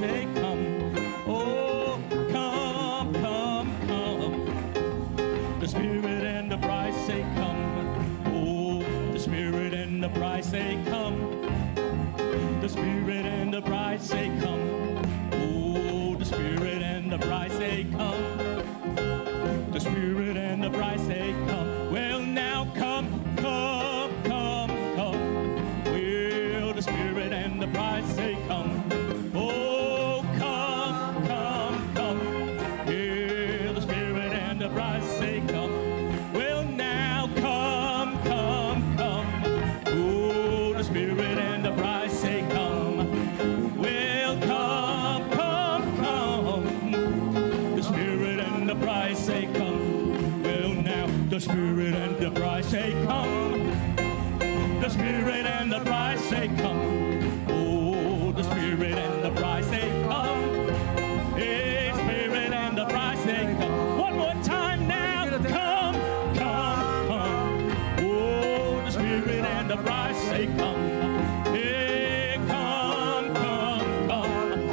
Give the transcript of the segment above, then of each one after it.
say come. Oh, come, come, come. The Spirit and the bride say come. Oh, the Spirit and the bride say come. The Spirit and the bride say come. Oh, the Spirit and the bride say come. The Spirit and the bride say come. Well, now come, come, come, come. Well, the Spirit and the bride say come. Oh, come, come, come. Yeah, the Spirit and the bride say come. Well, now come, come, come. Oh, the Spirit and the bride say come. Well, come, come, come. The Spirit and the bride say come. Well, now the Spirit and the bride say come. The Spirit and the bride say come. Oh, the Spirit and the bride say come. Hey, Spirit and the bride say come. One more time now. Come, come, come. Oh, the Spirit and the bride say come. Hey, come, come, come.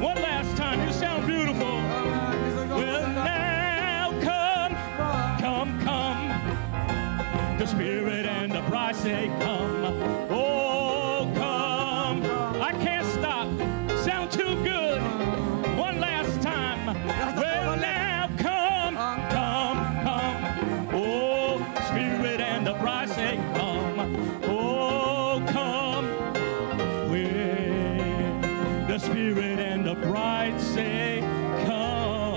One last time. You sound beautiful. Well, now come, come, come. The Spirit and the bride say come. Oh, come. I can't stop. Sound too good. One last time. Well, now come, come, come. Oh, Spirit and the bride say come. Oh, come. Well, the Spirit and the bride say come.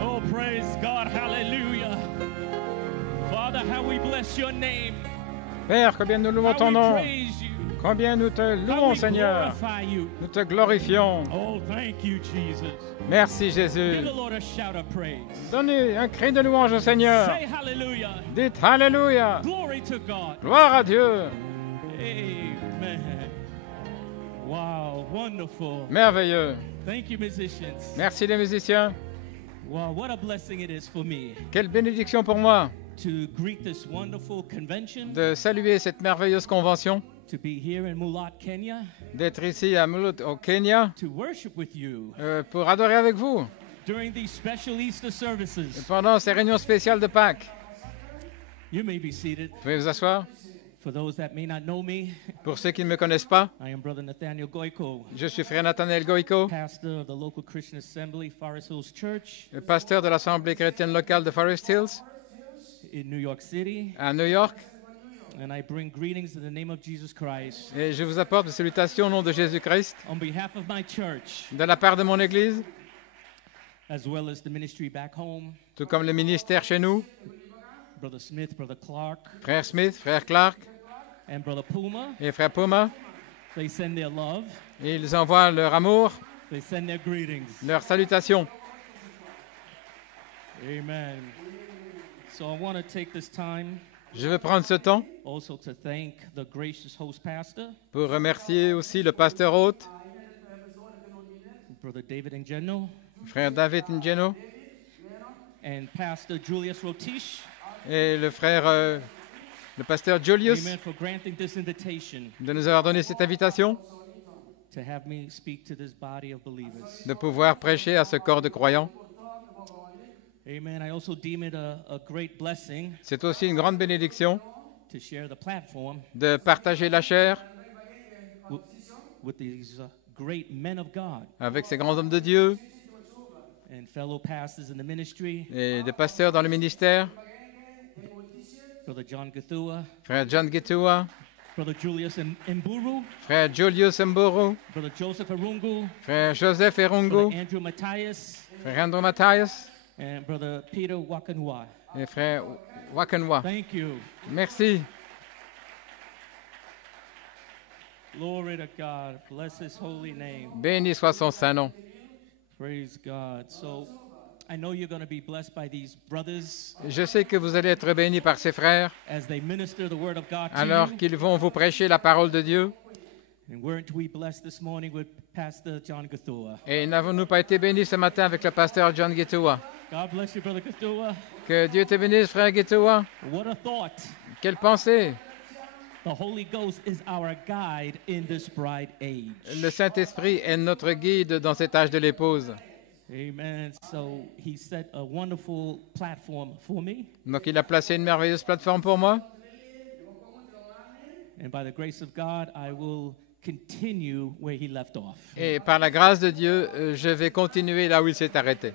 Oh, praise God. Hallelujah. Father, how we bless your name. Père, combien nous louons How ton we nom, praise you. combien nous te How louons, we Seigneur, glorify you. nous te glorifions. Oh, thank you, Jesus. Merci, Jésus. Give the Lord a shout of praise. Donnez un cri de louange au Seigneur. Say hallelujah. Dites Alléluia. Glory to God. Gloire à Dieu. Amen. Wow, wonderful. Merveilleux. Thank you, musicians. Merci les musiciens. Wow, what a blessing it is for me Quelle bénédiction pour moi to greet this wonderful convention, de saluer cette merveilleuse convention, to be here in Mulat, Kenya, d'être ici à Mulut au Kenya to worship with you pour adorer avec vous during these special Easter services. pendant ces réunions spéciales de Pâques. You may be seated. Vous pouvez vous asseoir. For those that may not know me, Pour ceux qui ne me connaissent pas, I am Brother Nathaniel Goiko, je suis frère Nathanaël Goïko, pastor of the local Christian Assembly, Forest Hills Church le pasteur de l'Assemblée chrétienne locale de Forest Hills in New York City, à New York. and I bring greetings in the name of Jesus Christ. Et je vous apporte des salutations au nom de Jésus-Christ, On behalf of my church, de la part de mon Église, as well as the ministry back home, tout comme le ministère chez nous, Brother Smith, Brother Clark, frère Smith, frère Clark and Brother Puma, et frère Puma. they send their love, Et ils envoient leur amour, they send their greetings. leurs salutations. Amen. So I want to take this time Je veux prendre ce temps also to thank the gracious host pastor, pour remercier aussi le pasteur hôte, Brother David Ngeno, frère David Ngeno, and Pastor Julius Rotish. et le frère, le pasteur Julius, Amen, for granting this invitation de nous avoir donné cette invitation to have me speak to this body of believers. de pouvoir prêcher à ce corps de croyants. Amen. I also deem it a great blessing C'est aussi une grande bénédiction to share the platform de partager la chair with these great men of God avec ces grands hommes de Dieu and fellow pastors in the ministry, et des pasteurs dans le ministère, Brother John Gathua, frère John Gitua, Brother Julius Mburu, frère Julius Mboro, Brother Joseph Arungu, frère Joseph Erungu, Brother Andrew Matthias, frère Andrew Matthias and Brother Peter Wakanwa. et frère Wakanwa. Thank you. Merci. Glory to God. Bless his holy name. Béni soit son saint nom. Praise God. So I know you're going to be blessed by these brothers Je sais que vous allez être bénis par ces frères as they minister the word of God to alors you. qu'ils vont vous prêcher la parole de Dieu. And weren't we blessed this morning with Pastor John Gathua? Et n'avons-nous pas été bénis ce matin avec le pasteur John Gitua? God bless you, Brother Gathua. Que Dieu te bénisse, frère Gitua. What a thought. Quelle pensée! The Holy Ghost is our guide in this bride age. Le Saint-Esprit est notre guide dans cet âge de l'épouse. Amen. So he set a wonderful platform for me. Donc il a placé une merveilleuse plateforme pour moi. And by the grace of God, I will continue where he left off. Et par la grâce de Dieu, je vais continuer là où il s'est arrêté.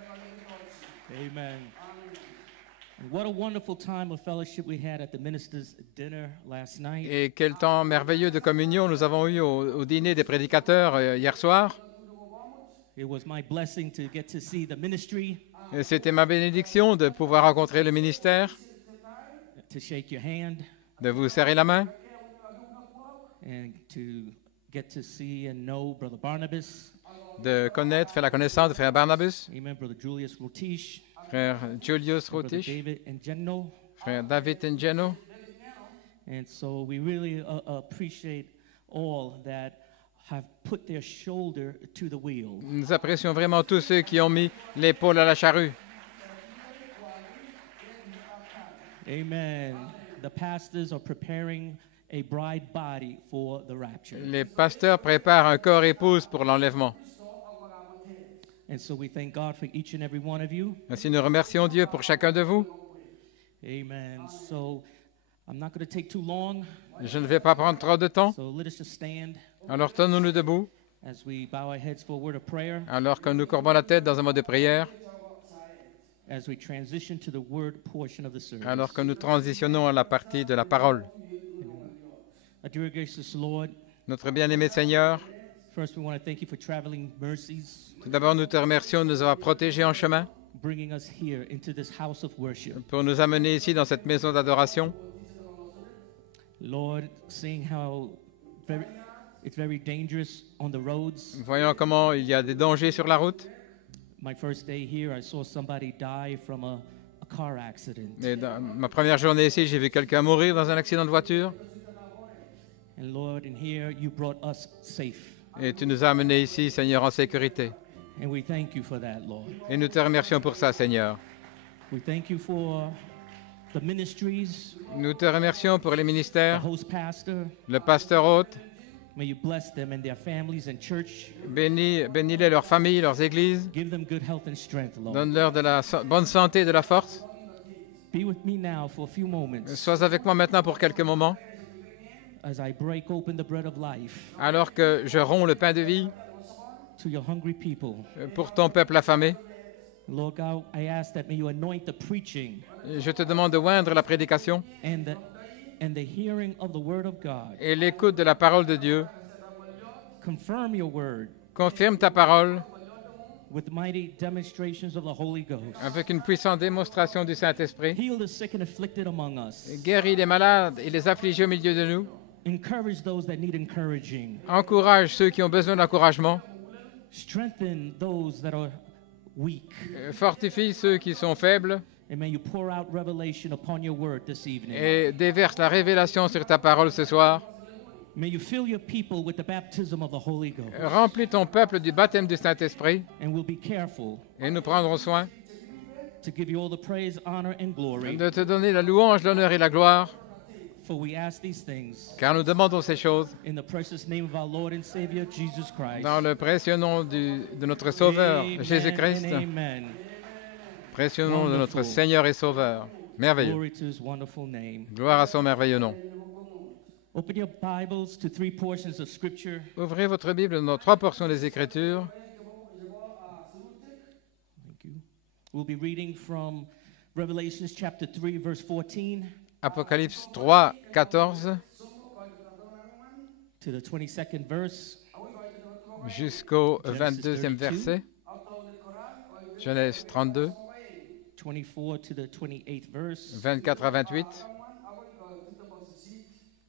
Amen. And what a wonderful time of fellowship we had at the ministers' dinner last night. Et quel temps merveilleux de communion nous avons eu au dîner des prédicateurs hier soir. It was my blessing to get to see the ministry, Et c'était ma bénédiction de pouvoir rencontrer le ministère, to shake your hand, de vous serrer la main, and to get to see and know Brother Barnabas. de connaître, faire la connaissance de frère Barnabas, Amen. Brother Julius Rotish, frère Julius Brother Rotish, David and Jenno. frère David Ngeno. And so we really appreciate all that have put their shoulder to the wheel. Nous apprécions vraiment tous ceux qui ont mis l'épaule à la charrue. Amen. The pastors are preparing a bride body for the rapture. Les pasteurs préparent un corps épouse pour l'enlèvement. And so we thank God for each and every one of you. Ainsi, nous remercions Dieu pour chacun de vous. Amen. So I'm not going to take too long. Je ne vais pas prendre trop de temps. So let us just stand Alors, tenons-nous debout, as we bow our heads for a word of prayer, alors que nous courbons la tête dans un mode de prière, as we transition to the word portion of the service. alors que nous transitionnons à la partie de la parole. Our dear gracious Lord, Notre bien-aimé Seigneur, first we want to thank you for traveling mercies, tout d'abord, nous te remercions de nous avoir protégés en chemin bringing us here into this house of worship. pour nous amener ici dans cette maison d'adoration. Lord, seeing how it's very dangerous on the roads. Voyons comment il y a des dangers sur la route. My first day here, I saw somebody die from a car accident. Et dans ma première journée ici, j'ai vu quelqu'un mourir dans un accident de voiture. And Lord, in here, you brought us safe. Et tu nous as amenés ici, Seigneur, en sécurité. And we thank you for that, Lord. Et nous te remercions pour ça, Seigneur. We thank you for the ministries, Nous te remercions pour les the ministères, host pastor. le pasteur hôte. May you bless them and their families and church. Bénis-les, leurs familles, leurs églises. Give them good health and strength, Lord. Donne-leur de la bonne santé et de la force. Be with me now for a few moments Sois avec moi maintenant pour quelques moments, as I break open the bread of life alors que je romps le pain de vie to your hungry people. pour ton peuple affamé. Lord God, I ask that may you anoint the preaching Je te demande de oindre la prédication and the hearing of the word of God. et l'écoute de la parole de Dieu. Confirm your word Confirme ta parole with mighty demonstrations of the Holy Ghost. avec une puissante démonstration du Saint-Esprit. Heal the sick and afflicted among us. Guéris les malades et les affligés au milieu de nous. Encourage those that need encouraging. Encourage ceux qui ont besoin d'encouragement. Strengthen those that are weak. Fortifie ceux qui sont faibles And may you pour out revelation upon your word this evening. et déverse la révélation sur ta parole ce soir. May you fill your people with the baptism of the Holy Ghost. Remplis ton peuple du baptême du Saint-Esprit And we'll be careful et nous prendrons soin to give you all the praise, honor, and glory. de te donner la louange, l'honneur et la gloire, For we ask these things car nous demandons ces choses in the precious name of our Lord and Savior, Jesus Christ. dans le précieux nom de notre Sauveur, Amen Jésus-Christ, and amen. précieux nom de notre Wonderful. Seigneur et Sauveur. Merveilleux. Glory to his wonderful name. Gloire à son merveilleux nom. Open your Bibles to 3 portions of Scripture. Ouvrez votre Bible dans 3 portions des Écritures. Thank you. We'll be reading from Revelations chapter 3, verse 14 Apocalypse 3, 14 to the 22nd verse. jusqu'au Genesis 22e 32. verset. Genèse 32, 24 to the 28th verse. 24 à 28.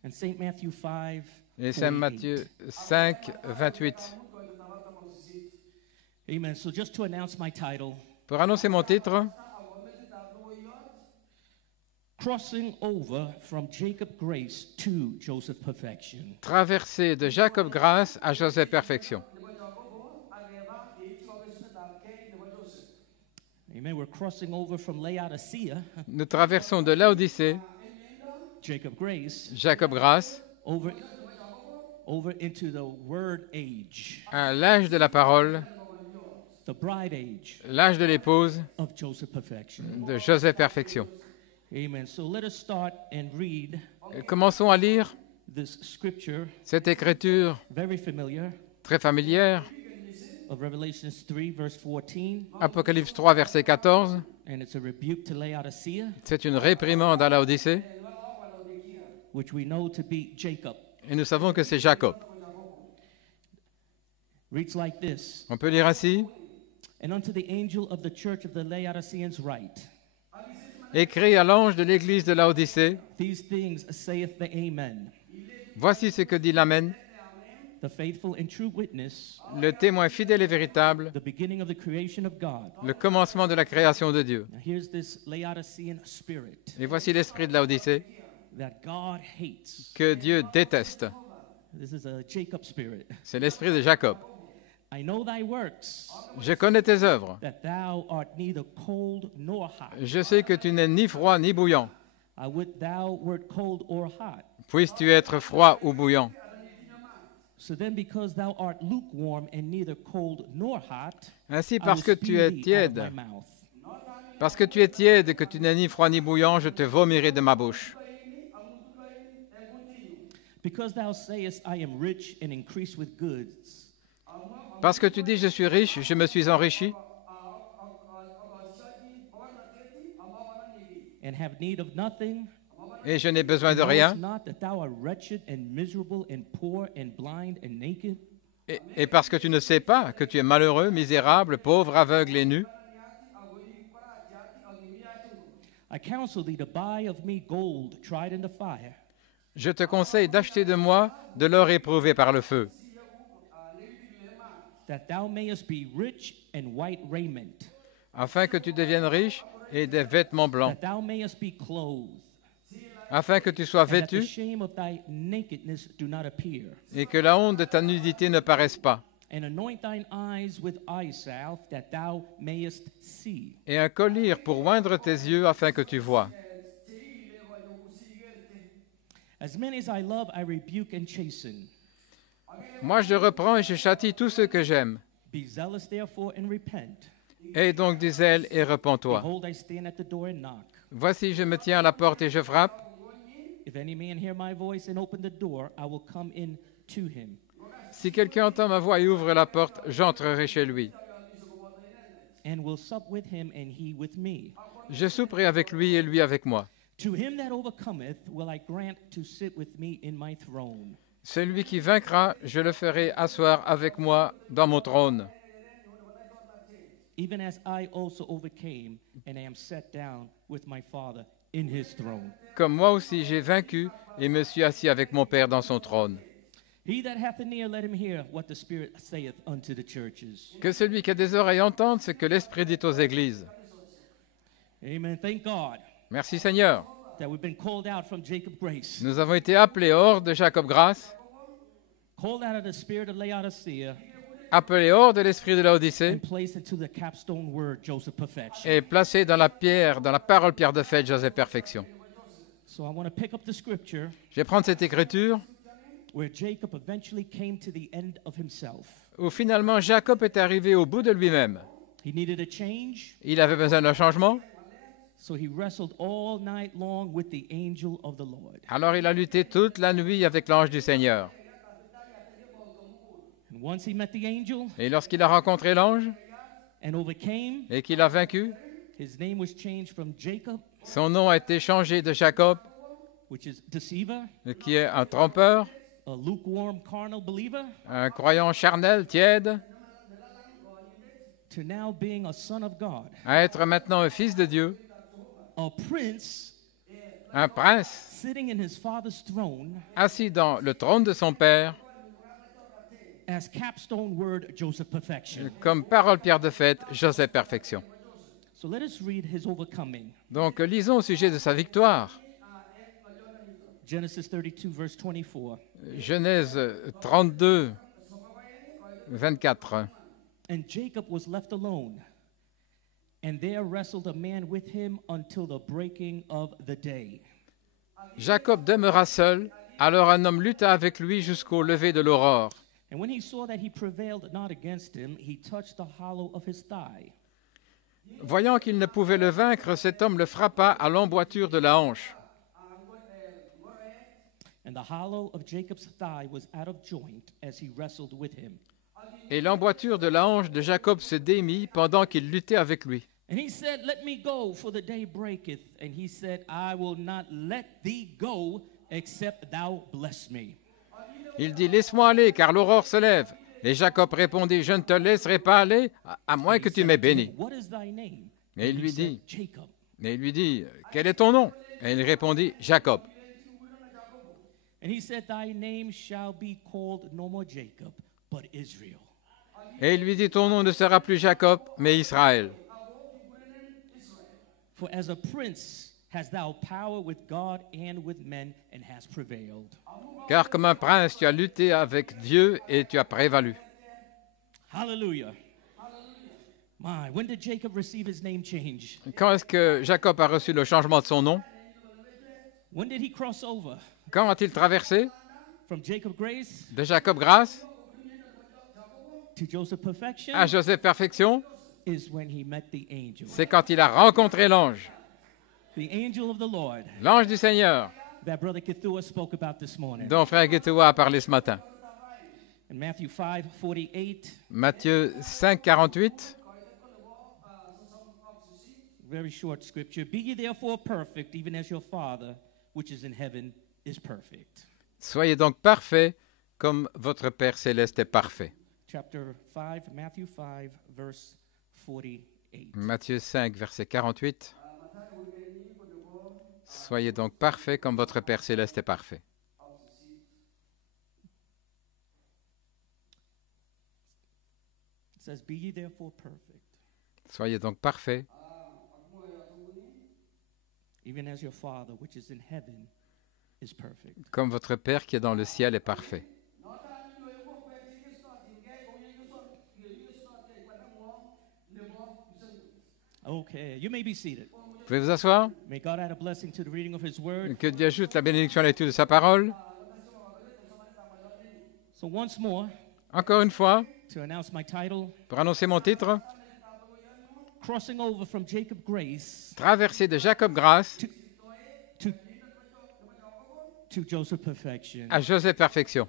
And St. Matthew 5. Et Saint 48. Matthieu 5, 28. Amen. So just to announce my title, Pour annoncer mon titre, Crossing Over from Jacob Grace to Joseph Perfection. Traversée de Jacob Grâce à Joseph Perfection. Amen. We're crossing over from Laodicea, Nous traversons de Laodicée, Jacob Grace, Jacob Grâce, over into the word age, à l'âge de la parole, the bride age l'âge de l'épouse of Joseph Perfection. de Joseph Perfection. Amen. So let us start and read Commençons à lire this scripture, cette écriture very familiar, très familière, of Revelations 3, verse 14, Apocalypse 3, verset 14. and it's a rebuke to Laodicea, C'est une réprimande à Laodicée, which we know to be Jacob. et nous savons que c'est Jacob. Reads like this: On peut lire ainsi: And unto the angel of the church of the Laodiceans write, écrit à l'ange de l'église de Laodicée, These things saith the Amen, voici ce que dit l'Amen, the faithful and true witness, le témoin fidèle et véritable, the beginning of the creation of God. le commencement de la création de Dieu. Now here's this Laodicean spirit Et voici l'esprit de Laodicée that God hates. que Dieu déteste. This is a Jacob spirit. C'est l'esprit de Jacob. I know thy works, Je connais tes œuvres. that thou art neither cold nor hot. Je sais que tu n'es ni froid ni bouillant. I would thou wert cold or hot. Puisses-tu être froid ou bouillant. So then, because thou art lukewarm and neither cold nor hot, Ainsi, I parce que will tu spew es thee out of tiède, my mouth. parce que tu es tiède et que tu n'es ni froid ni bouillant, je te vomirai de ma bouche. Because thou sayest, I am rich and increase with goods, Parce que tu dis, je suis riche, je me suis enrichi, and have need of nothing, et je n'ai besoin de knowest rien. not that thou art wretched and miserable and poor and blind and naked? Et parce que tu ne sais pas que tu es malheureux, misérable, pauvre, aveugle et nu. I counsel thee to buy of me gold tried in the fire, Je te conseille d'acheter de moi de l'or éprouvé par le feu, that thou mayest be rich and white raiment, afin que tu deviennes riche et des vêtements blancs, that thou mayest be clothed, afin que tu sois and that the vêtu shame of thy nakedness do not appear. et que la honte de ta nudité ne paraisse pas, And anoint thine eyes with eye salve, that thou mayest see. et un collier pour oindre tes yeux afin que tu vois. As many as I love, I rebuke and chasten. Moi je reprends et je châtie tous ceux que j'aime. Be zealous therefore and repent. Aie donc du zèle et repens-toi. Behold, I stand at the door and knock. Voici, je me tiens à la porte et je frappe. If any man hear my voice and open the door, I will come in to him, Si quelqu'un entend ma voix et ouvre la porte, j'entrerai chez lui. and will sup with him and he with me. Je souperai avec lui et lui avec moi. To him that overcometh will I grant to sit with me in my throne, Celui qui vaincra, je le ferai asseoir avec moi dans mon trône, even as I also overcame and am set down with my Father in his throne. comme moi aussi j'ai vaincu et me suis assis avec mon Père dans son trône. He that hath an ear, let him hear what the Spirit saith unto the churches. Que celui qui a des oreilles entende ce que l'Esprit dit aux églises. Amen. Thank God Merci Seigneur. that we've been called out from Jacob Grace, Nous avons été appelés hors de Jacob Grace, called out of the spirit of Laodicea, appelés hors de l'esprit de Laodicée and placed into the capstone word, Joseph Perfection. et placés dans la pierre, dans la parole pierre de fête, Joseph Perfection. So I want to pick up the scripture Je vais prendre cette écriture where Jacob eventually came to the end of himself. où finalement Jacob est arrivé au bout de lui-même. He needed a change, Il avait besoin d'un changement, so he wrestled all night long with the angel of the Lord. alors il a lutté toute la nuit avec l'ange du Seigneur. And once he met the angel Et lorsqu'il a rencontré l'ange and overcame, et qu'il a vaincu, his name was changed from Jacob, son nom a été changé de Jacob, which is deceiver, qui est un trompeur, a lukewarm carnal believer, un croyant charnel, tiède, to now being a son of God, à être maintenant un fils de Dieu, a prince un prince, sitting in his father's throne assis dans le trône de son père, as capstone word Joseph Perfection. comme parole pierre de fête, Joseph Perfection. So let us read his overcoming. Donc lisons au sujet de sa victoire. Genesis 32, verse 24. Genèse 32, 24. And Jacob was left alone, and there wrestled a man with him until the breaking of the day. Jacob demeura seul, Alors un homme lutta avec lui jusqu'au lever de l'aurore. And when he saw that he prevailed not against him, he touched the hollow of his thigh. Voyant qu'il ne pouvait le vaincre, cet homme le frappa à l'emboîture de la hanche. And the hollow of Jacob's thigh was out of joint as he wrestled with him. Et l'emboîture de la hanche de Jacob se démit pendant qu'il luttait avec lui. And he said, Let me go, for the day breaketh. And he said, I will not let thee go, except thou bless me. Il dit, laisse-moi aller, car l'aurore se lève. Et Jacob répondit, je ne te laisserai pas aller, à moins que tu m'aies béni. What is thy name? Et il And he lui said, dit, Jacob. quel est ton nom? Et il répondit, Jacob. And he said, Thy name shall be called no more Jacob, but Israel. Et il lui dit, ton nom ne sera plus Jacob, mais Israël. For as a prince hast thou power with God and with men, and hast prevailed. Car comme un prince, tu as lutté avec Dieu et tu as prévalu. Hallelujah. My, when did Jacob receive his name change? Quand est-ce que Jacob a reçu le changement de son nom? When did he cross over Quand a-t-il traversé from Jacob Grace de Jacob grâce to Joseph Perfection? à Joseph perfection? Is when he met the angel. C'est quand il a rencontré l'ange, The angel of the Lord l'ange du Seigneur, that Brother Kithua spoke about this morning. dont frère Guettoua a parlé ce matin. In Matthew 5:48, Matthieu 5, 48. very short scripture. Be ye therefore perfect, even as your Father, which is in heaven, is perfect. Soyez donc parfaits comme votre Père céleste est parfait. Chapter 5, Matthew 5, verse 48. Matthieu 5, verset 48. Soyez donc parfaits comme votre Père céleste est parfait. It says, Be ye therefore perfect, Soyez donc parfaits, even as your Father, which is in heaven, is perfect. comme votre Père qui est dans le ciel est parfait. Okay, you may be seated. Vous pouvez vous asseoir? May God add a blessing to the reading of His Word. Que Dieu ajoute la bénédiction à l'étude de sa parole. So once more, Encore une fois, to announce my title, pour annoncer mon titre, Crossing Over from Jacob Grace Traversée de Jacob grâce to Joseph Perfection. à Joseph perfection.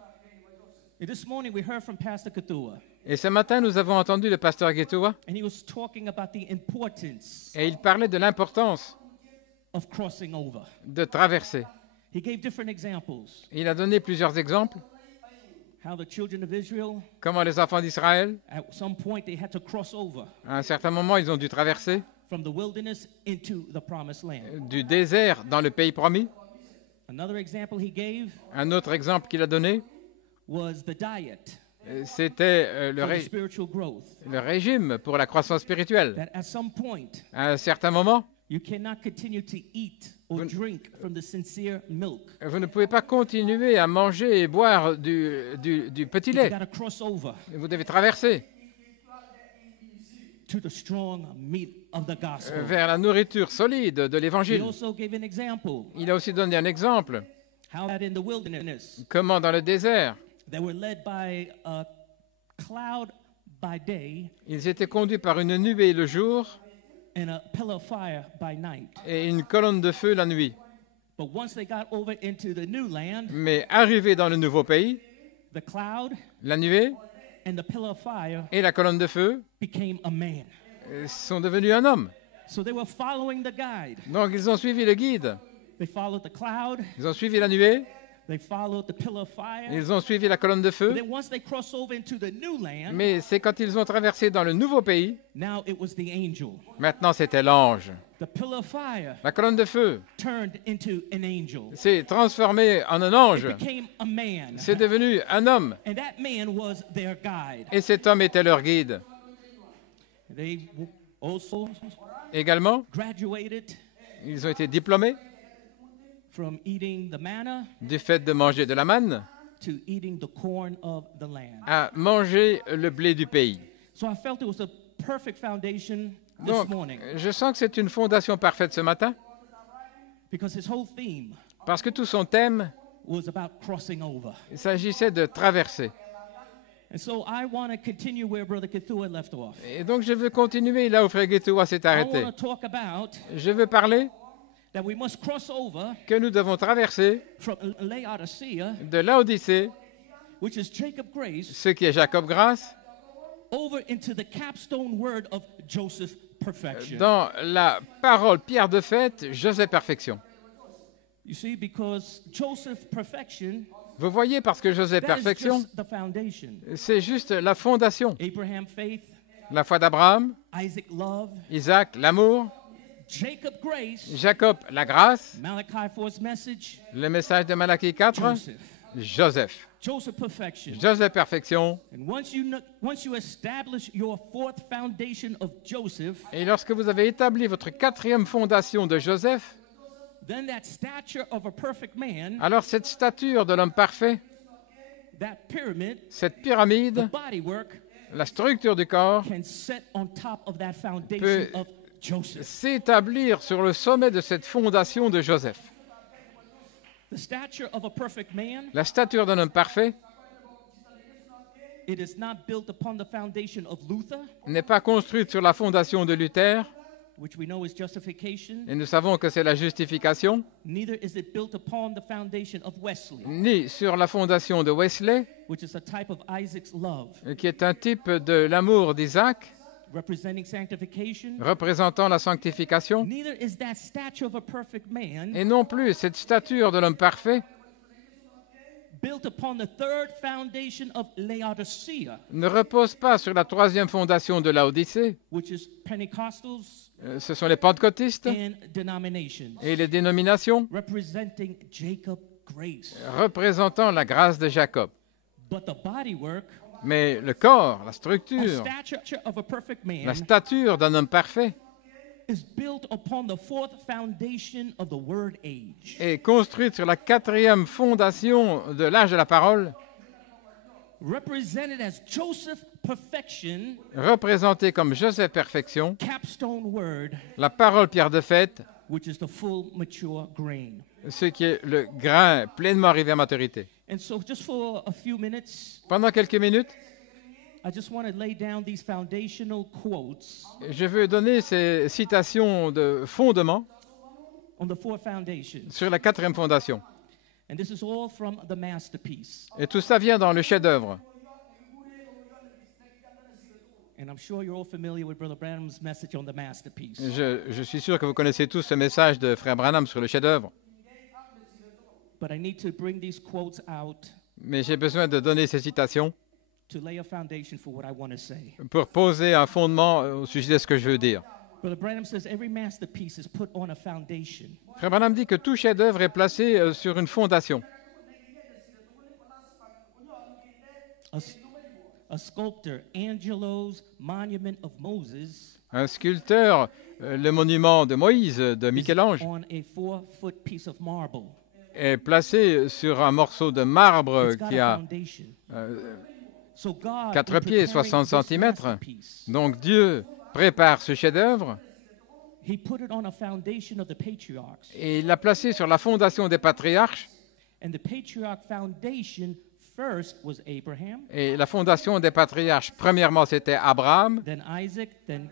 And this morning we heard from Pastor Kithua, Et ce matin, nous avons entendu le pasteur Guettoua and he was talking about the importance et il parlait de l'importance of crossing over. de traverser. He gave different examples. Il a donné plusieurs exemples, How the children of Israel, comment les enfants d'Israël, at some point, they had to cross over à un certain moment, ils ont dû traverser from the wilderness into the promised land. du désert dans le pays promis. Another example he gave Un autre exemple qu'il a donné, was the diet c'était for the spiritual growth. le régime pour la croissance spirituelle. That at some point, À un certain moment, you cannot continue to eat or drink from the sincere milk. vous ne pouvez pas continuer à manger et boire du petit You lait. got to cross over Vous devez traverser to the strong meat of the gospel. vers la nourriture solide de He l'Évangile. also gave an example Il a aussi donné un exemple, how that in the wilderness comment dans le désert, they were led by a cloud by day ils étaient conduits par une nuée le jour and a pillar of fire by night. et une colonne de feu la nuit. But once they got over into the new land, Mais arrivés dans le nouveau pays, the cloud la nuée and the pillar of fire et la colonne de feu became a man. sont devenus un homme. So they were following the guide. Donc ils ont suivi le guide, They followed the cloud, ils ont suivi la nuée, they followed the pillar of fire. ils ont suivi la colonne de But feu. then once they crossed over into the new land, Mais c'est quand ils ont traversé dans le nouveau pays, now it was the angel. maintenant c'était l'ange. The pillar of fire La colonne de feu turned into an angel. s'est transformée en un ange. It became a man. C'est devenu un homme. And that man was their guide. Et cet homme était leur guide. They also Également, graduated ils ont été diplômés from eating the manna du fait de manger de la manne to eating the corn of the land. à manger le blé du pays. So I felt it was a perfect foundation this Donc, morning je sens que c'est une fondation parfaite ce matin, because his whole theme parce que tout son thème was about crossing over. Il s'agissait de traverser. And so I want to continue where Brother Kethua left off. Et donc je veux continuer là où Frère Guétoua s'est I arrêté. want to talk about Je veux parler that we must cross over que nous devons traverser from Laodicea, de Laodicée, which is Jacob Grace, ce qui est Jacob Grâce, over into the capstone word of Joseph Perfection. dans la parole pierre de fête, Joseph Perfection. You see, because Joseph Perfection, Vous voyez, parce que Joseph that is Perfection, just the foundation. c'est juste la fondation. Abraham faith, La foi d'Abraham, Isaac love, Isaac, l'amour, Jacob grace, Jacob, la grâce, Malachi 4's message, le message de Malachie 4, Joseph. Joseph. Joseph Perfection. Joseph Perfection. And once you establish your fourth foundation of Joseph, Et lorsque vous avez établi votre quatrième fondation de Joseph, then that stature of a perfect man, alors cette stature de l'homme parfait, that pyramid, cette the pyramide, bodywork, la structure du corps, can set on top of that foundation peut of Joseph. s'établir sur le sommet de cette fondation de Joseph. The stature of a perfect man, La stature d'un homme parfait it is not built upon the foundation of Luther, n'est pas construite sur la fondation de Luther, which we know is justification, et nous savons que c'est la justification, neither is it built upon the foundation of Wesley, ni sur la fondation de Wesley, which is a type of Isaac's love, qui est un type de l'amour d'Isaac, representing sanctification. représentant la sanctification, Neither is that stature of a perfect man et non plus cette stature de l'homme parfait built upon the third foundation of Laodicea, ne repose pas sur la troisième fondation de Laodicée. which is Pentecostals Ce sont les pentecôtistes and denominations, et les dénominations representing Jacob grace. représentant la grâce de Jacob. But the bodywork, Mais le corps, la a structure, stature of a perfect la man, stature d'un homme parfait is built upon the fourth foundation of the word age. est construite sur la quatrième fondation de l'âge de la parole, Represented as Joseph perfection, représentée comme Joseph Perfection, capstone word, la parole pierre de fête, which is the full mature grain. ce qui est le grain pleinement arrivé à maturité. And so just for a few minutes, Pendant quelques minutes, I just want to lay down these foundational quotes je veux donner ces citations de fondement on the four foundations. sur la quatrième fondation. And this is all from the masterpiece. Et tout ça vient dans le chef-d'œuvre. And I'm sure you're all familiar with Brother Branham's message on the masterpiece. Je suis sûr que vous connaissez tous ce message de Frère Branham sur le chef-d'œuvre. But I need to bring these quotes out Mais j'ai besoin de donner ces citations to lay a foundation for what I want to say. pour poser un fondement au sujet de ce que je veux dire. Brother Branham says every masterpiece is put on a foundation. Frère Branham dit que tout chef-d'œuvre est placé sur une fondation. A sculptor, Angelo's Monument of Moses, Un sculpteur, le monument de Moïse, de is Michel-Ange, on a 4-foot piece of marble. est placé sur un morceau de marbre It's got qui a a foundation. So God, 4 in pieds, preparing 60 this centimètres. masterpiece, Donc Dieu prépare ce chef-d'œuvre He put it on a foundation of the patriarchs. et il l'a placé sur la fondation des patriarches. And the patriarch foundation first was Abraham, Et la fondation des patriarches, premièrement, c'était Abraham, then Isaac, then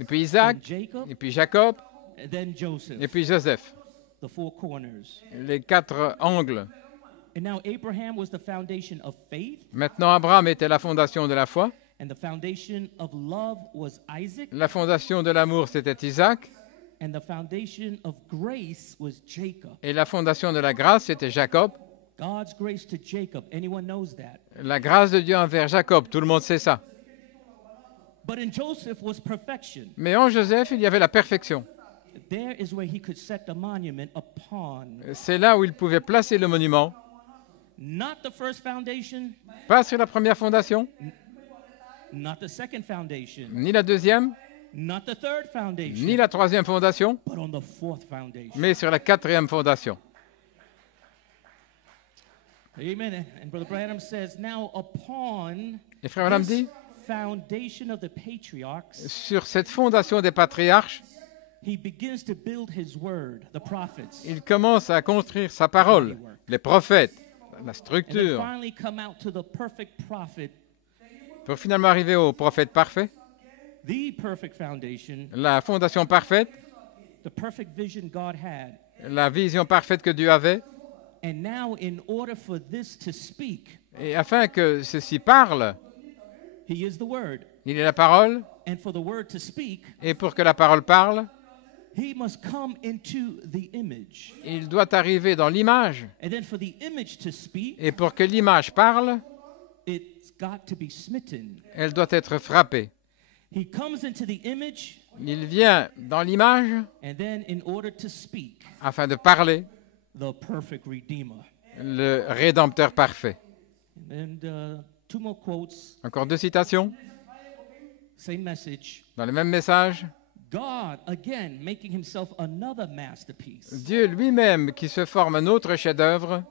et puis Isaac, Jacob, et puis Jacob, and then Joseph, et puis Joseph. the four corners. Les 4 angles. And now Abraham was the foundation of faith, Maintenant, Abraham était la fondation de la foi. and the foundation of love was Isaac, La fondation de l'amour, c'était Isaac. and the foundation of grace was Jacob. Et la fondation de la grâce, c'était Jacob. God's grace to Jacob, anyone knows that. La grâce de Dieu envers Jacob, tout le monde sait ça. But in Joseph was perfection. Mais en Joseph, il y avait la perfection. There is where he could set the monument upon. C'est là où il pouvait placer le monument, Not the first foundation, pas sur la première fondation, not the second foundation, ni la deuxième, not the third foundation, ni la troisième fondation, but on the fourth foundation. mais sur la quatrième fondation. Amen. And Brother Branham says, now upon Et Frère Branham this dit, foundation of the patriarchs, sur cette fondation des patriarches, he begins to build his word, the prophets. Il commence à construire sa parole, les prophètes, la And then structure, finally come out to the perfect prophet, pour finalement arriver au prophète parfait, the perfect foundation, la fondation parfaite, the perfect vision God had. la vision parfaite que Dieu avait. And now, in order for this to speak, Et afin que ceci parle, he is the word. il est la parole, And for the word to speak, et pour que la parole parle, he must come into the image. il doit arriver dans l'image. And then for the image to speak, Et pour que l'image parle, it's got to be smitten. elle doit être frappée. He comes into the image, Il vient dans l'image and then in order to speak, afin de parler, the perfect redeemer. le Rédempteur parfait. And two more quotes, Encore 2 citations same message. dans le même message. God, again, making himself another masterpiece. Dieu lui-même qui se forme un autre chef-d'œuvre,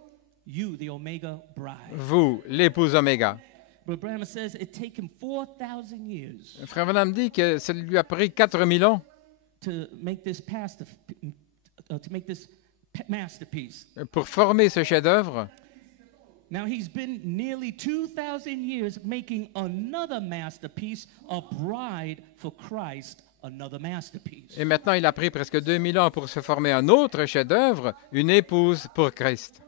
You, the Omega bride. vous, l'épouse Oméga. But Branham says it take him 4,000 years Frère Branham dit que ça lui a pris 4000 ans to make this masterpiece. pour former ce chef-d'œuvre. Now he's been nearly 2,000 years making another masterpiece, a bride for Christ, another masterpiece. Et maintenant, il a pris presque 2000 ans pour se former un autre chef-d'œuvre, une épouse pour Christ.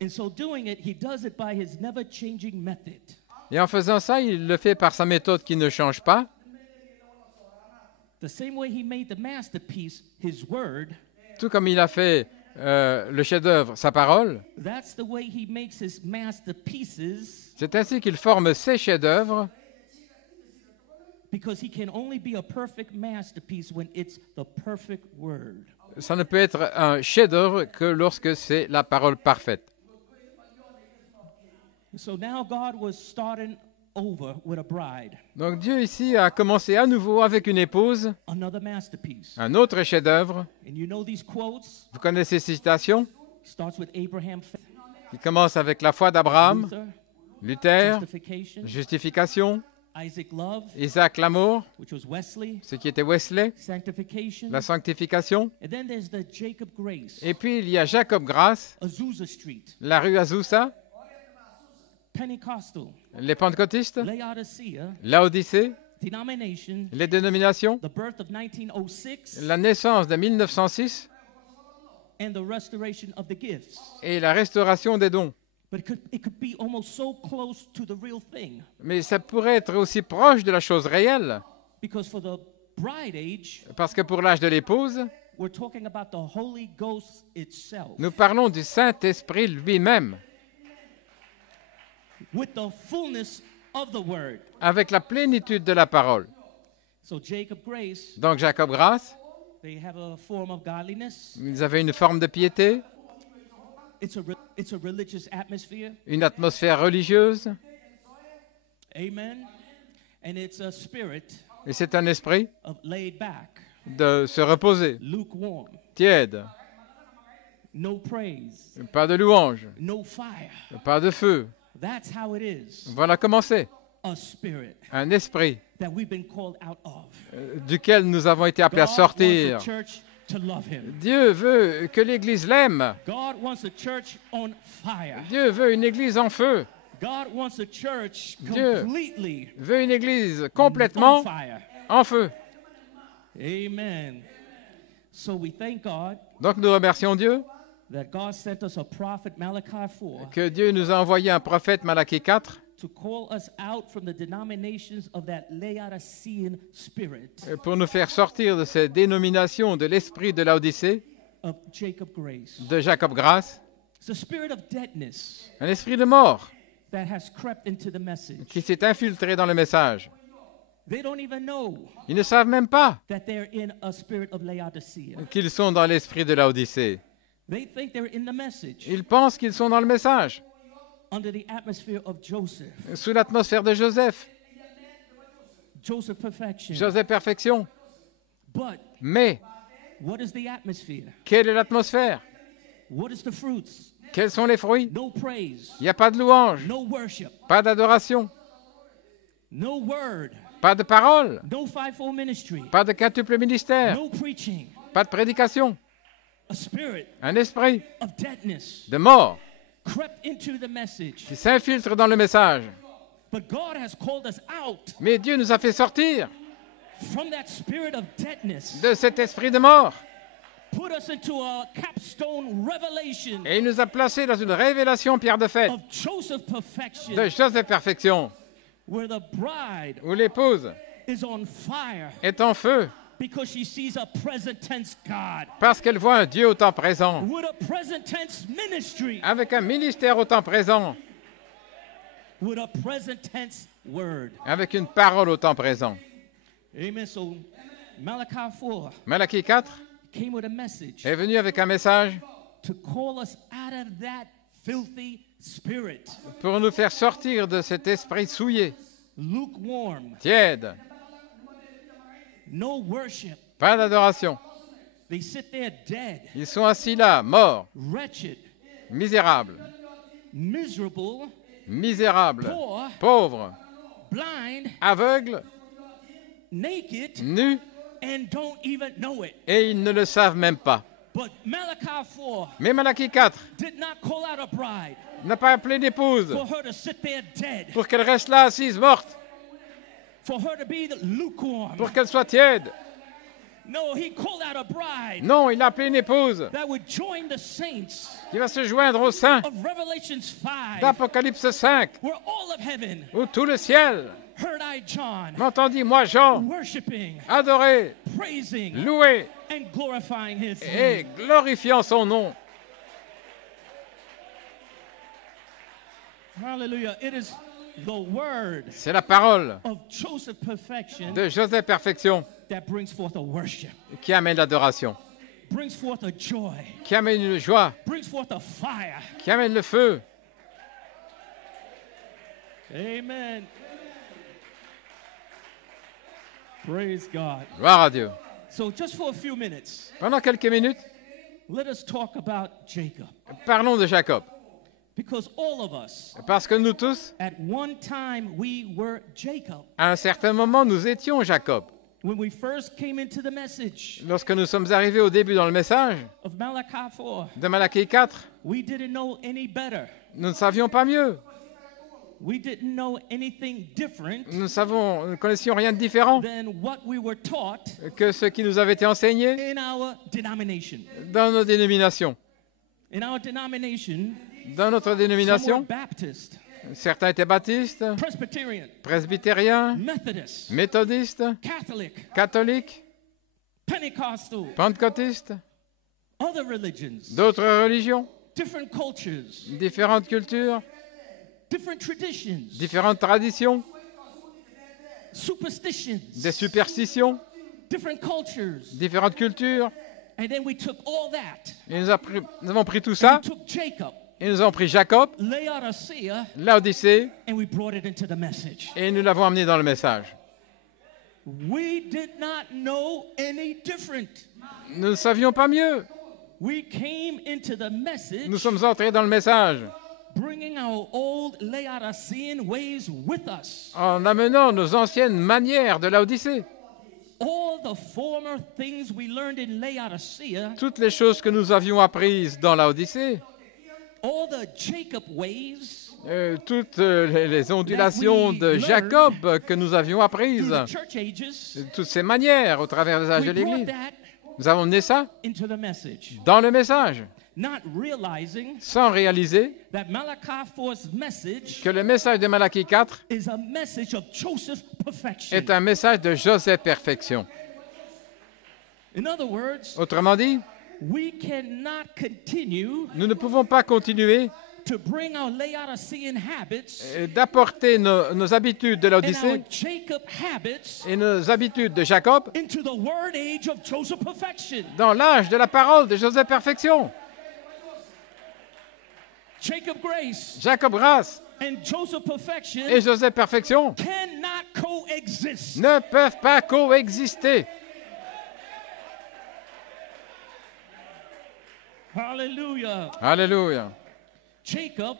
In so doing it, he does it by his never-changing method. Et en faisant ça, il le fait par sa méthode qui ne change pas. The same way he made the masterpiece, his word, Tout comme il a fait le chef-d'œuvre, sa parole, that's the way he makes his masterpieces, c'est ainsi qu'il forme ses chefs-d'œuvre, because he can only be a perfect masterpiece when it's the perfect word. ça ne peut être un chef-d'œuvre que lorsque c'est la parole parfaite. So now God was starting over with a bride, Donc Dieu ici a commencé à nouveau avec une épouse, another masterpiece. un autre chef-d'œuvre. And you know these quotes? Vous connaissez ces citations? It starts with Abraham, Il commence avec la foi d'Abraham, Luther, Luther, justification, justification, Isaac Love, Isaac l'amour, which was Wesley, ce qui était Wesley, sanctification, la sanctification. and then there's the Jacob Grace, Et puis il y a Jacob Grace, Azusa Street, la rue Azusa, Pentecostal, les pentecôtistes, Laodicea, Laodicée, denomination, les dénominations, the birth of 1906, la naissance de 1906 and the restoration of the gifts. et la restauration des dons. But it could be almost so close to the real thing, Mais ça pourrait être aussi proche de la chose réelle, because for the bride age, parce que pour l'âge de l'épouse, we're talking about the Holy Ghost itself, nous parlons du Saint-Esprit lui-même, with the fullness of the word. avec la plénitude de la parole. So Jacob Grace, Donc Jacob Grace, they have a form of godliness. ils avaient une forme de piété, It's a religious atmosphere. une atmosphère religieuse, Amen. And it's a spirit et c'est un esprit of laid back, de se reposer, lukewarm, tiède, no praise, pas de louange, no fire. pas de feu. That's how it is. Voilà comment c'est, A spirit un esprit that we've been called out of. duquel nous avons été appelés à God sortir. wants a church to love him. Dieu veut que l'Église l'aime. God wants a church on fire. Dieu veut une Église en feu. God wants a church Dieu completely veut une Église on complètement fire. en feu. Amen. So we thank God Donc nous remercions Dieu that God sent us a prophet, Malachi 4, que Dieu nous a envoyé un prophète, Malachie 4, to call us out from the denominations of that Laodicean spirit pour nous faire sortir de ces dénominations de l'esprit de l'Odyssée, of Jacob Grace. de Jacob Grace, It's a spirit of deadness un esprit de mort that has crept into the message. qui s'est infiltré dans le message. They don't even know Ils ne savent même pas that they're in a spirit of Laodicea. qu'ils sont dans l'esprit de l'Odyssée. They think they're in the message Ils pensent qu'ils sont dans le message, under the atmosphere of Joseph. sous l'atmosphère de Joseph, Joseph perfection. Joseph perfection. But Mais what is the atmosphere? quelle est l'atmosphère? What is the fruits? Quels sont les fruits? No praise, Il n'y a pas de louange, no worship, pas d'adoration, no word, Pas de parole, no fivefold ministry, pas de quintuple ministère, no preaching. pas de prédication. A spirit Un esprit of deadness de mort crept into the message. qui s'infiltre dans le message. But God has called us out Mais Dieu nous a fait sortir from that spirit of deadness, de cet esprit de mort. put us into a capstone revelation Et il nous a placés dans une révélation pierre de fête of Joseph perfection, de Joseph perfection, where the bride où l'épouse is on fire est en feu because she sees a present tense God parce qu'elle voit un Dieu au temps présent, with a present tense ministry, avec un ministère au temps présent, with a present tense word. avec une parole au temps présent. Amen. So Malachi 4 Malachie 4 came with a message est venu avec un message to call us out of that filthy spirit, pour nous faire sortir de cet esprit souillé, lukewarm, tiède, no worship. pas d'adoration. They sit there dead, Ils sont assis là, morts, wretched, misérables, miserable, misérables, poor, pauvres, blind, aveugles, naked, nus, and don't even know it. et ils ne le savent même pas. But Malachi 4 Mais Malachie 4 did not call out a bride n'a pas appelé l'épouse for her to sit there dead, pour qu'elle reste là assise, morte, for her to be lukewarm. pour qu'elle soit tiède. No, he called out a bride Non, il a appelé une épouse that would join the saints qui va se joindre au sein of Revelations 5, d'Apocalypse 5, where all of heaven où tout le ciel heard I John m'entendit, moi Jean, worshiping, adorer, praising, louer and glorifying his et name. glorifiant son nom. Hallelujah. It is the word C'est la parole of Joseph perfection de Joseph Perfection that brings forth a worship, qui amène l'adoration, brings forth a joy, qui amène une joie, brings forth a fire. qui amène le feu. Amen. Praise God. Gloire à Dieu. So just for a few minutes, Pendant quelques minutes, let us talk about Jacob. parlons de Jacob. Because all of us, Parce que nous tous, at one time, we were Jacob. à un certain moment, nous étions Jacob. When we first came into the message Lorsque nous sommes arrivés au début dans le message of Malachi 4, de Malachie 4, we didn't know any better. nous ne savions pas mieux. We didn't know anything different Nous ne connaissions rien de différent than what we were taught que ce qui nous avait été enseigné in our denomination. dans nos dénominations. In our denomination, Dans notre some were dénomination, Baptist, certains étaient baptistes, Presbyterian, presbytériens, Methodist, méthodistes, Catholic, catholiques, Pentecostal, pentecôtistes, other religions, d'autres religions, different cultures, différentes cultures, different traditions, différentes traditions, superstitions, des superstitions, different cultures. différentes cultures. And then we took all that. Et nous avons pris tout We ça took Jacob, et nous avons pris Jacob, Laodicea, l'Odyssée, and we brought it into the message. et nous l'avons amené dans le message. We did not know any different. Nous ne savions pas mieux. We came into the message Nous sommes entrés dans le message bringing our old Laodicean ways with us. en amenant nos anciennes manières de l'Odyssée. All the former things we learned in Laodicea, Toutes les choses que nous avions apprises dans l'Odyssée, all the Jacob ways toutes les ondulations de Jacob que nous avions through apprises, the church ages, toutes ces manières au travers des âges de we brought l'Église. that Nous avons mené ça into the message, dans le message, not realizing sans réaliser that Malachi 4's message que le message de Malachie 4 is a message of Joseph perfection. est un message de Joseph Perfection. In other words, Autrement dit, we cannot continue nous ne pouvons pas continuer to bring our Laodicean habits d'apporter nos habitudes de and our l'Odyssée Jacob habits et nos habitudes de Jacob into the word age of Joseph perfection. dans l'âge de la parole de Joseph Perfection. Jacob grace Jacob Grâce and Joseph perfection et Joseph Perfection cannot coexist. ne peuvent pas coexister. Hallelujah. Alléluia. Jacob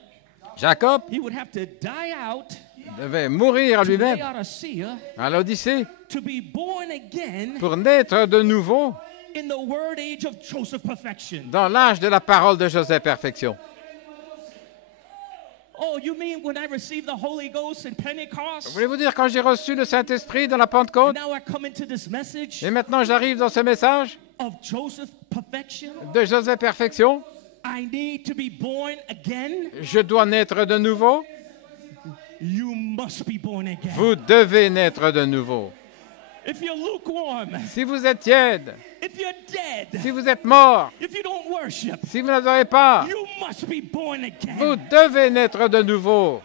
Jacob he would have to die out devait mourir à to lui-même, Laodicea à l'Odyssée, to be born again pour naître de nouveau in the word age of Joseph perfection. dans l'âge de la parole de Joseph perfection. Oh, you mean when I received the Holy Ghost in Pentecost? Voulez-vous dire quand j'ai reçu le Saint-Esprit dans la Pentecôte, Now I come into this message et maintenant j'arrive dans ce message of Joseph perfection. de Joseph perfection, I need to be born again. je dois naître de nouveau? You must be born again. Vous devez naître de nouveau. If you're lukewarm, Si vous êtes tiède, if you're dead, si vous êtes mort, if you don't worship, si vous n'adorez pas, you must be born again. vous devez naître de nouveau.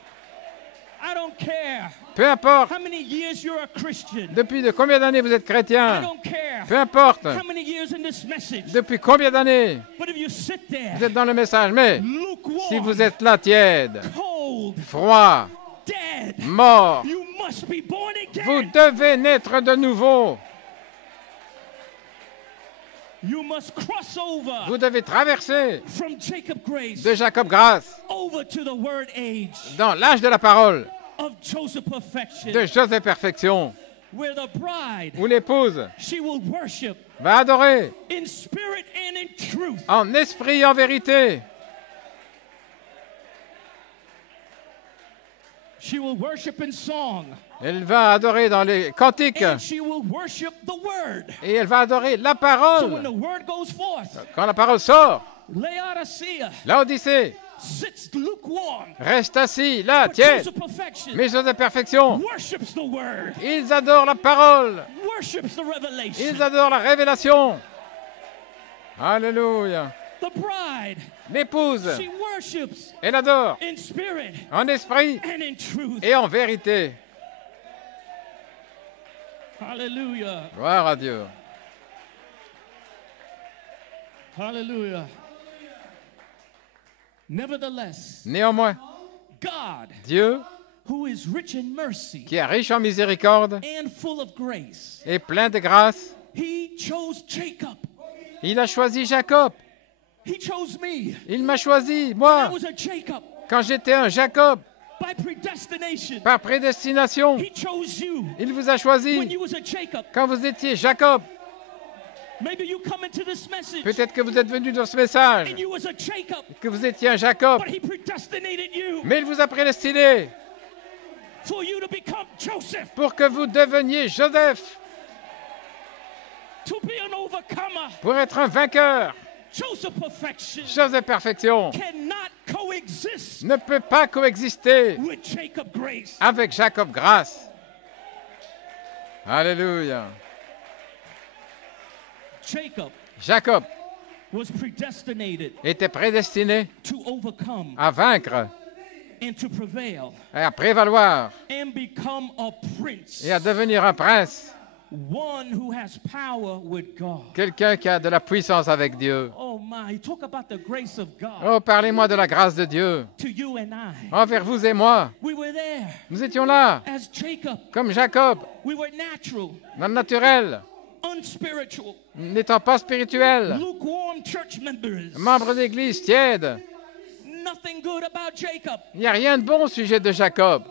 I don't care Peu importe how many years you're a Christian. depuis de combien d'années vous êtes I chrétien. don't care Peu importe how many years in this message. depuis combien d'années But if you sit there, vous êtes dans le message. Mais lukewarm, si vous êtes là tiède, cold, froid, dead, mort, you must be born vous again. devez naître de nouveau. You must cross over Vous devez traverser from Jacob Grace de Jacob Grâce over to the word age dans l'âge de la parole of Joseph perfection, de Joseph perfection, where the bride, où l'épouse she will worship va adorer in spirit and in truth. en esprit et en vérité. She will worship in song, Elle va adorer dans les cantiques and she will worship the word. et elle va adorer la So when parole. the word goes forth, Quand la parole sort, Laodicea l'Odyssée sits lukewarm, reste assis là, but tiède. Joseph perfection Mais Joseph perfection, worships the word, ils adorent la parole, worships the revelation. ils adorent la révélation. Alléluia. The bride, L'épouse, she worships elle adore in spirit en esprit and in truth. et en vérité. Hallelujah. Gloire à Dieu. Hallelujah. Nevertheless, Néanmoins, God, Dieu, who is rich in mercy qui est riche en miséricorde and full of grace, et plein de grâce, he chose Jacob. il a choisi Jacob. He chose me. Il m'a choisi, I moi, was a Jacob quand j'étais un Jacob, by predestination. par prédestination. He chose you Il vous a when choisi you was a Jacob. quand vous étiez Jacob. Maybe you come into this message Peut-être que vous êtes venu dans ce message, and you was a Jacob, que vous étiez un Jacob, but he predestinated you mais il vous a prédestiné for you to become Joseph, pour que vous deveniez Joseph, to be an overcomer. pour être un vainqueur. Joseph perfection Joseph perfection cannot coexist ne peut pas coexister with Jacob grace. avec Jacob grâce. Alléluia. Jacob Jacob was predestinated était prédestiné to overcome à vaincre and to prevail et à prévaloir and become a prince, et à devenir un prince, one who has power with God. quelqu'un qui a de la puissance avec Dieu. Oh my, talk about the grace of God Oh, parlez-moi de la grâce de Dieu to you and I. envers vous et moi. We were there Nous étions là, as Jacob. comme Jacob, We were natural, dans le naturel, unspiritual, n'étant pas spirituel, lukewarm church members. membre d'église tiède. Nothing good about Jacob. Il n'y a rien de bon au sujet de Jacob.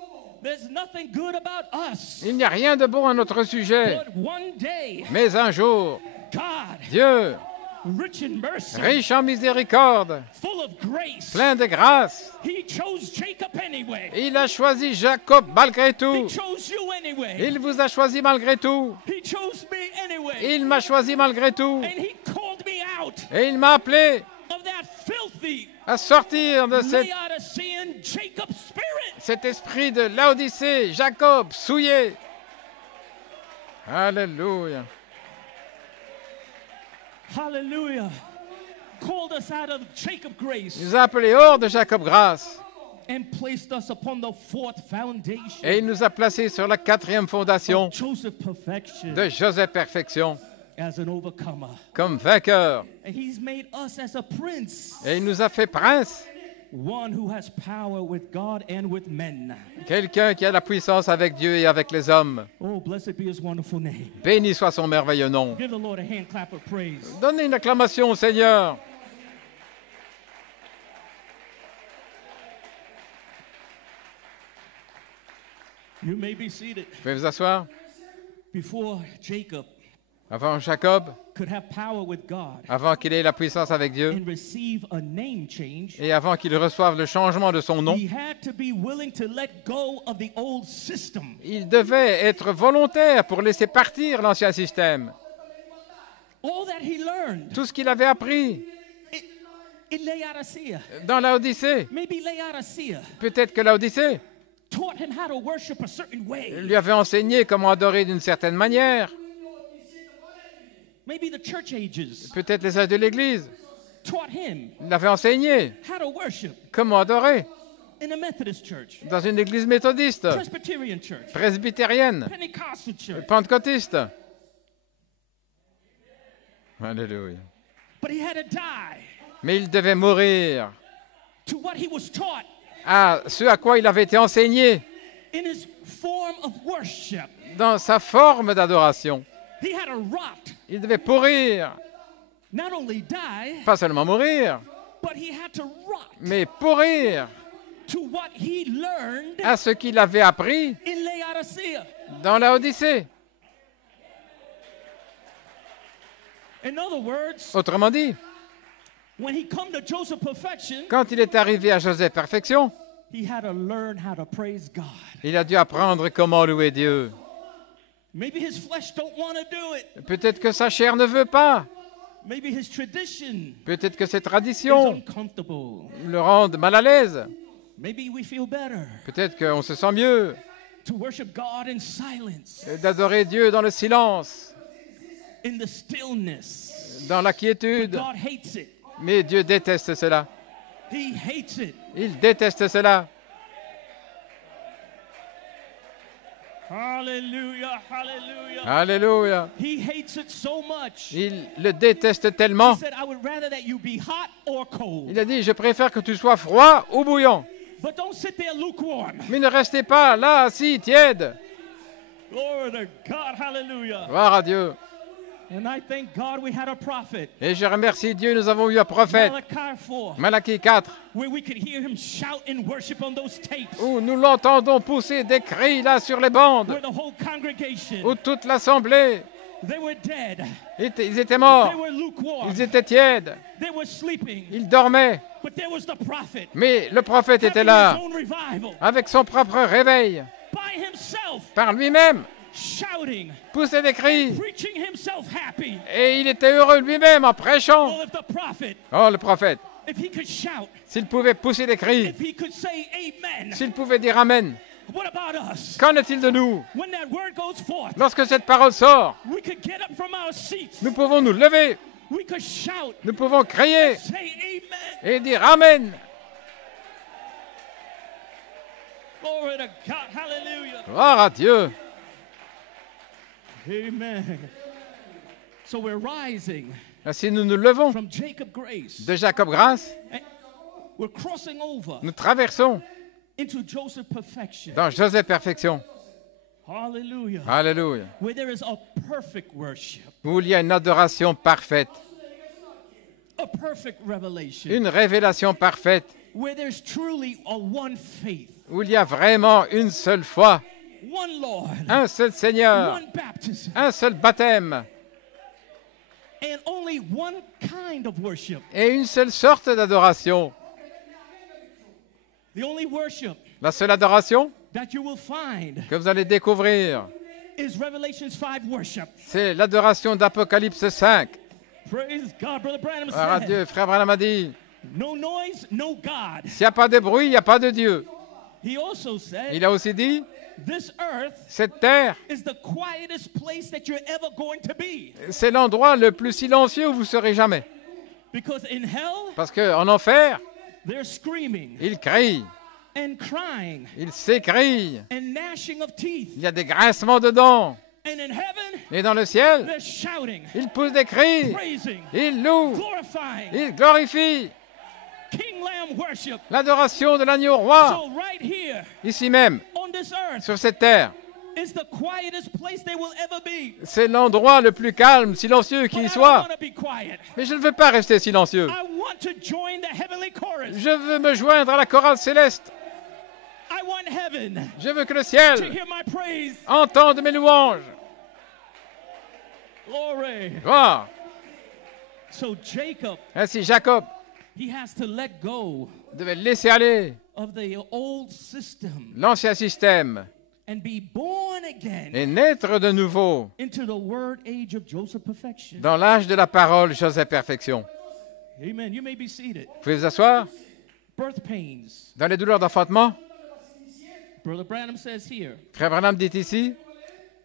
There's nothing good about us. Il n'y a rien de bon à notre sujet. But one day, Mais un jour, God, Dieu, rich in mercy, riche en miséricorde, full of grace, plein de grâce, he chose Jacob anyway. il a choisi Jacob malgré tout. He chose you anyway. Il vous a choisi malgré tout. He chose me anyway. Il m'a choisi malgré tout. And he called me out Et il m'a appelé of that filthy à sortir de Laodicean Jacob spirit. cet esprit de Laodicée, Jacob, souillé. Alléluia. Hallelujah. Called us out of Jacob grace Il nous a appelés hors de Jacob grâce. and placed us upon the fourth foundation Et il nous a placés sur la 4e fondation of Joseph perfection de Joseph perfection, as an overcomer. comme vainqueur. And he's made us as a prince, Et il nous a fait prince, one who has power with God and with men. quelqu'un qui a la puissance avec Dieu et avec les hommes. Oh, blessed be his wonderful name. Béni soit son merveilleux nom. Give the Lord a hand clap of praise. Donnez une acclamation au Seigneur. You may be seated. Vous pouvez vous asseoir. Before Jacob Avant Jacob, could have power with God avant qu'il ait la puissance avec Dieu, and receive a name change, et avant qu'il reçoive le changement de son nom, he had to be willing to let go of the old system. il devait être volontaire pour laisser partir l'ancien système. All that he learned Tout ce qu'il avait appris in Laodicea, dans la Odyssée. maybe Laodicea Peut-être que la Odyssée taught him how to worship a certain way. lui avait enseigné comment adorer d'une certaine manière. Maybe the church ages Peut-être les âges de l'Église taught him l'avaient enseigné how to worship comment adorer in a Methodist church, dans une église méthodiste, Presbyterian church, presbytérienne, Pentecostal church. pentecôtiste. Alléluia. But he had to die Mais il devait mourir to what he was taught à ce à quoi il avait été enseigné in his form of worship. dans sa forme d'adoration. He had to rot, Il devait pourrir, not only die, pas seulement mourir, but he had to rot mais pourrir to what he learned à ce qu'il avait appris in Laodicea. dans la Odyssée. In other words, Autrement dit, when he come to Joseph perfection, quand il est arrivé à Joseph Perfection, he had to learn how to praise God. il a dû apprendre comment louer Dieu. Maybe his flesh don't want to do it. Peut-être que sa chair ne veut pas. Maybe his tradition Peut-être que ses is traditions uncomfortable. le rendent mal à l'aise. Maybe we feel better Peut-être qu'on se sent mieux to worship God in silence, d'adorer Dieu dans le silence, in the stillness. dans la quiétude. God hates it. Mais Dieu déteste cela. He hates it. Il déteste cela. Hallelujah, hallelujah. Alléluia. He hates it so much. Il le déteste tellement. He said, I would rather that you be hot or cold, Il a dit, je préfère que tu sois froid ou bouillant. but don't sit there lukewarm. Mais ne restez pas là, assis, tiède. Glory to God, hallelujah. Gloire à Dieu. And I thank God we had a prophet, Et je remercie Dieu, nous avons eu un prophète, Malachi 4, Malachie 4, where we could hear him shout in worship on those tapes, où nous l'entendons pousser des cris là sur les bandes, where the whole congregation, où toute l'assemblée, they were dead, ils étaient morts, they were lukewarm, ils étaient tièdes, they were sleeping, ils dormaient. but there was the prophet Mais le prophète était having là, his own revival avec son propre réveil, by himself, par lui-même, shouting, poussait des cris. preaching himself happy. Et il était heureux lui-même en prêchant. Oh, if the prophet, Oh, le prophète, if he could shout, s'il pouvait pousser des cris, if he could say amen, s'il pouvait dire Amen, what about us? qu'en est-il de nous? When that word goes forth, Lorsque cette parole sort, we could get up from our seats, nous pouvons nous lever, we could shout, nous pouvons crier say amen. et dire Amen. Glory to God, hallelujah. Gloire à Dieu. Amen. So we're rising Ainsi nous nous levons from Jacob Grace. de Jacob Grâce, We're crossing over nous traversons into Joseph perfection. dans Joseph Perfection. Hallelujah. Alléluia. Where there is a perfect worship, Où il y a une adoration parfaite, a perfect revelation, une révélation parfaite, where there's truly a one faith, où il y a vraiment une seule foi, one Lord, un seul Seigneur, one baptism, un seul baptême and only one kind of worship. et une seule sorte d'adoration. The only worship La seule adoration that you will find que vous allez découvrir, is Revelations 5 worship. c'est l'adoration d'Apocalypse 5. Praise God, Brother Branham Alors à said, Dieu, frère Branham a dit, no noise, no God. s'il n'y a pas de bruit, il n'y a pas de Dieu. He also said, Il a aussi dit, this earth cette terre, is the quietest place that you're ever going to be. c'est l'endroit le plus silencieux où vous serez jamais. Because in hell, Parce qu'en enfer, they're screaming ils crient, and crying ils s'écrient, and gnashing of teeth. il y a des grincements de dents. And in heaven, Et dans le ciel, they're shouting, ils poussent des cris, praising, ils louent, glorifying, ils glorifient King Lamb worship. l'adoration de l'agneau roi, So right here ici même, on this earth sur cette terre. is the quietest place they will ever be. C'est l'endroit le plus calme, silencieux qui But I y don't soit. want to be quiet. Mais je ne veux pas rester silencieux. I want to join the heavenly chorus. Je veux me joindre à la chorale céleste. I I want heaven Je veux que le to ciel hear my praise. entende mes louanges. Glory. Gloire. So Jacob, Ainsi, Jacob he has to let go devait laisser aller of the old system l'ancien système and be born again et naître de nouveau into the word age of Joseph perfection. dans l'âge de la parole, Joseph Perfection. Amen. You may be seated. Vous pouvez vous asseoir. Birth pains. Dans les douleurs d'enfantement, Brother Branham says here, Frère Branham dit ici,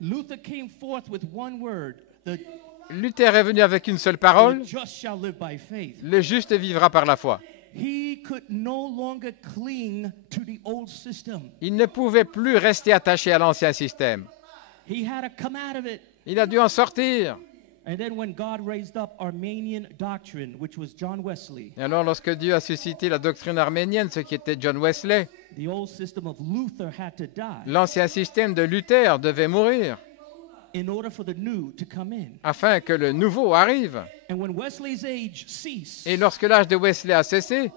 Luther came forth with one word, the Luther est venu avec une seule parole, just shall live by faith. le juste vivra par la foi. He could no longer cling to the old system. Il ne pouvait plus rester attaché à l'ancien système. He had to come out of it. Il a dû en sortir. And then when God raised up Armenian doctrine, which was John Wesley, Et alors, lorsque Dieu a suscité la doctrine arménienne, ce qui était John Wesley, the old system of Luther had to die l'ancien système de Luther devait mourir in order for the new to come in. afin que le nouveau arrive. And when Wesley's age ceased, Et lorsque l'âge de Wesley a cessé,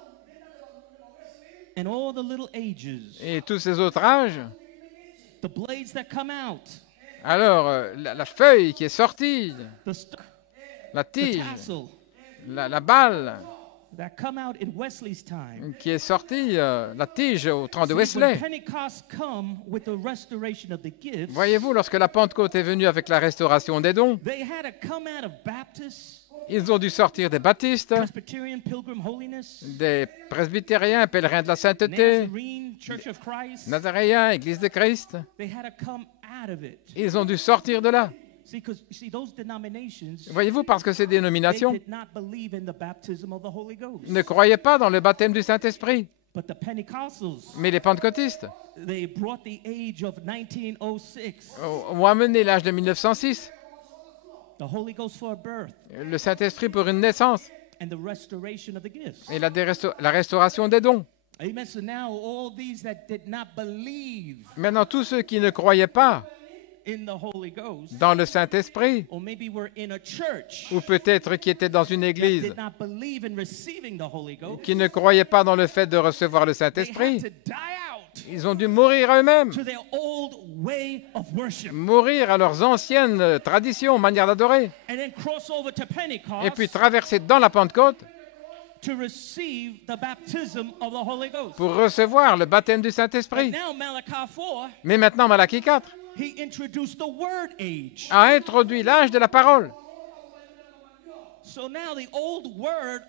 and all the little ages, et tous ces autres âges, the blades that come out, alors la feuille qui est sortie, the la tige, tassel la balle that come out in Wesley's time. qui est sortie, la tige au temps de See, when Wesley. Pentecost come with the restoration of the gifts, Voyez-vous, lorsque la Pentecôte est venue avec la restauration des dons, they had to come out of Baptists, ils ont dû sortir des baptistes, Presbyterian, Pilgrim Holiness, des presbytériens, pèlerins de la sainteté, Nazarene, Church of Christ. nazaréens, Église de Christ. They had to come out of it. Ils ont dû sortir de là. See, because you see, those denominations, Voyez-vous, parce que ces they dénominations did not believe in the baptism of the Holy Ghost. ne croyaient pas dans le baptême du Saint-Esprit. But the Pentecostals, Mais les pentecôtistes they brought the age of 1906, ont amené l'âge de 1906, the Holy Ghost for a birth, le Saint-Esprit pour une naissance and the restoration of the gifts. et la restauration des dons. Amen. So now all these that did not believe Maintenant, tous ceux qui ne croyaient pas in the Holy Ghost, dans le Saint-Esprit, or maybe were in a church ou peut-être qui étaient dans une that église, did not believe in receiving the Holy Ghost, qui ne croyaient pas dans le fait de recevoir le they had Saint-Esprit, to die out ils ont dû mourir eux-mêmes, to their old way of worship, mourir à leurs anciennes traditions, manières d'adorer, and then cross over to Pentecost et puis traverser dans la Pentecôte to receive the baptism of the Holy Ghost. pour recevoir le baptême du And Saint-Esprit. now Malachi 4, Mais maintenant, Malachie 4 he introduced the word age. a introduit l'âge de la parole. So now the old word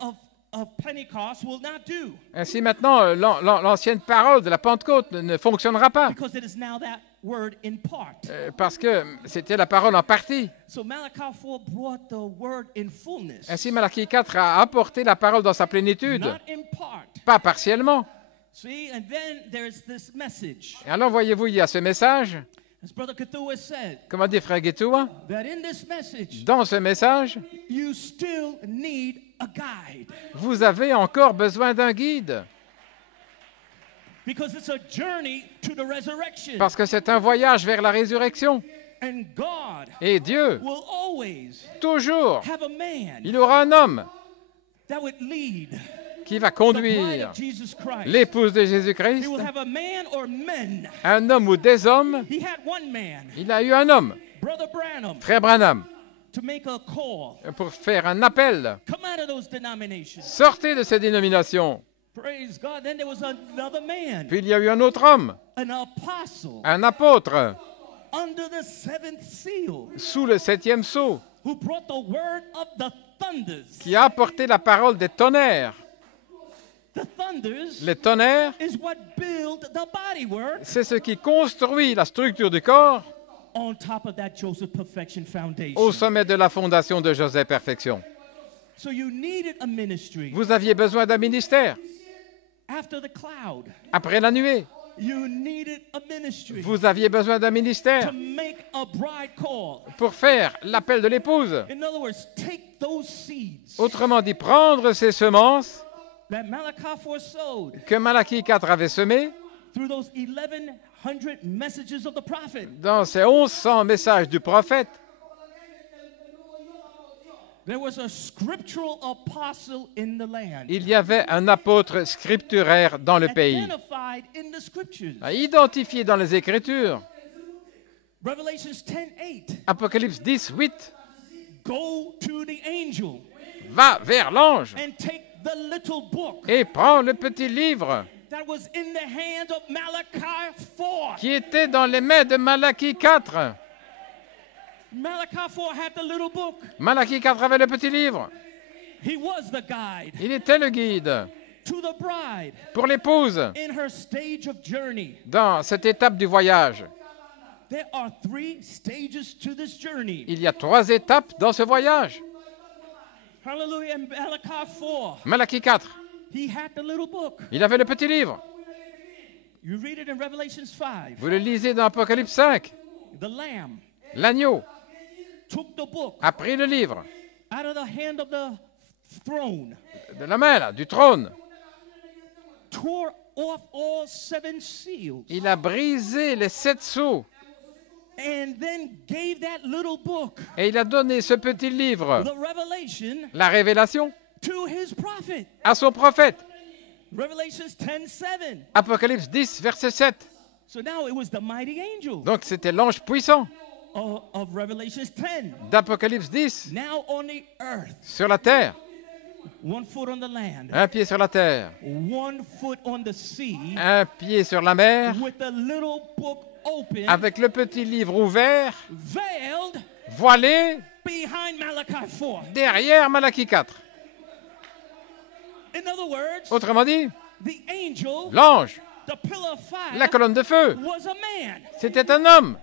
of Pentecost will not do, Ainsi maintenant, l'ancienne parole de la Pentecôte ne fonctionnera pas, because it is now that word in part. parce que c'était la parole en partie. So Malachi 4 brought the word in fullness, Ainsi, Malachie 4 a apporté la parole dans sa plénitude, not in part. pas partiellement. See, and then there's this message, Et alors, voyez-vous, il y a ce message, as Brother Cthulhu said, comme a dit Frère Guétoua, that in this message, dans ce message, you still need a guide, vous avez encore besoin d'un guide, because it's a journey to the resurrection. parce que c'est un voyage vers la résurrection. And God Et Dieu, will always toujours, have a man il aura un homme that would lead qui va the bride conduire of Jesus Christ. l'épouse de He Jésus-Christ, will have a man or men. un homme ou des hommes. He had one man, Il a eu un homme, Brother Branham, Frère Branham, to make a call. pour faire un appel. Come out of those denominations. Sortez de ces dénominations. Praise God. Then there was another man, Puis il y a eu un autre homme, an apostle, un apôtre, under the seventh seal, sous le 7e sceau, who brought the word of the thunders. qui a apporté la parole des tonnerres. The thunders Les tonnerres, is what build the body work c'est ce qui construit la structure du corps on top of that Joseph Perfection foundation. au sommet de la fondation de Joseph Perfection. So you needed a ministry. Vous aviez besoin d'un ministère. After the cloud, Après la nuée, you needed a ministry vous aviez besoin d'un ministère to make a bride call. pour faire l'appel de l'épouse. In other words, take those seeds Autrement dit, prendre ces semences that Malachi 4 sowed que Malachie 4 avait semées through those 1,100 messages of the prophet. dans ces 1100 messages du prophète There was a scriptural apostle in the land. Il y avait un apôtre scripturaire dans le pays, Identified in the scriptures. identifié dans les Écritures. Revelations 10:8. Apocalypse 10, 8. Go to the angel Va vers l'ange and take the little book et prends le petit livre that was in the hand of Malachi 4. qui était dans les mains de Malachie 4. Malachi 4 had the little book. Malachie 4 avait le petit livre. He was the guide Il était le guide to the bride pour l'épouse in her stage of journey. dans cette étape du voyage. There are 3 stages to this journey. Il y a 3 étapes dans ce voyage. Hallelujah. In Malachi 4, Malachie 4, he had the little book. il avait le petit livre. You read it in Revelations 5. Vous le lisez dans Apocalypse 5. The lamb L'agneau took the book a pris le livre out of the hand of the throne, de la main là, du trône. tore off all 7 seals, Il a brisé les 7 sceaux and then gave that little book, et il a donné ce petit livre, the revelation, la révélation, to his prophet. à son prophète. Revelations 10:7. Apocalypse 10, verset 7. So now it was the mighty angel Donc c'était l'ange puissant of Revelations 10. d'Apocalypse 10 Now on the earth, sur la terre. 1 foot on the land, Un pied sur la terre, 1 foot on the sea, un pied sur la mer, with the little book open, avec le petit livre ouvert, veiled voilé behind Malachi 4. derrière Malachie 4. In other words, Autrement dit, the angel, l'ange, the pillar of fire, la colonne de feu, was a man. c'était un homme.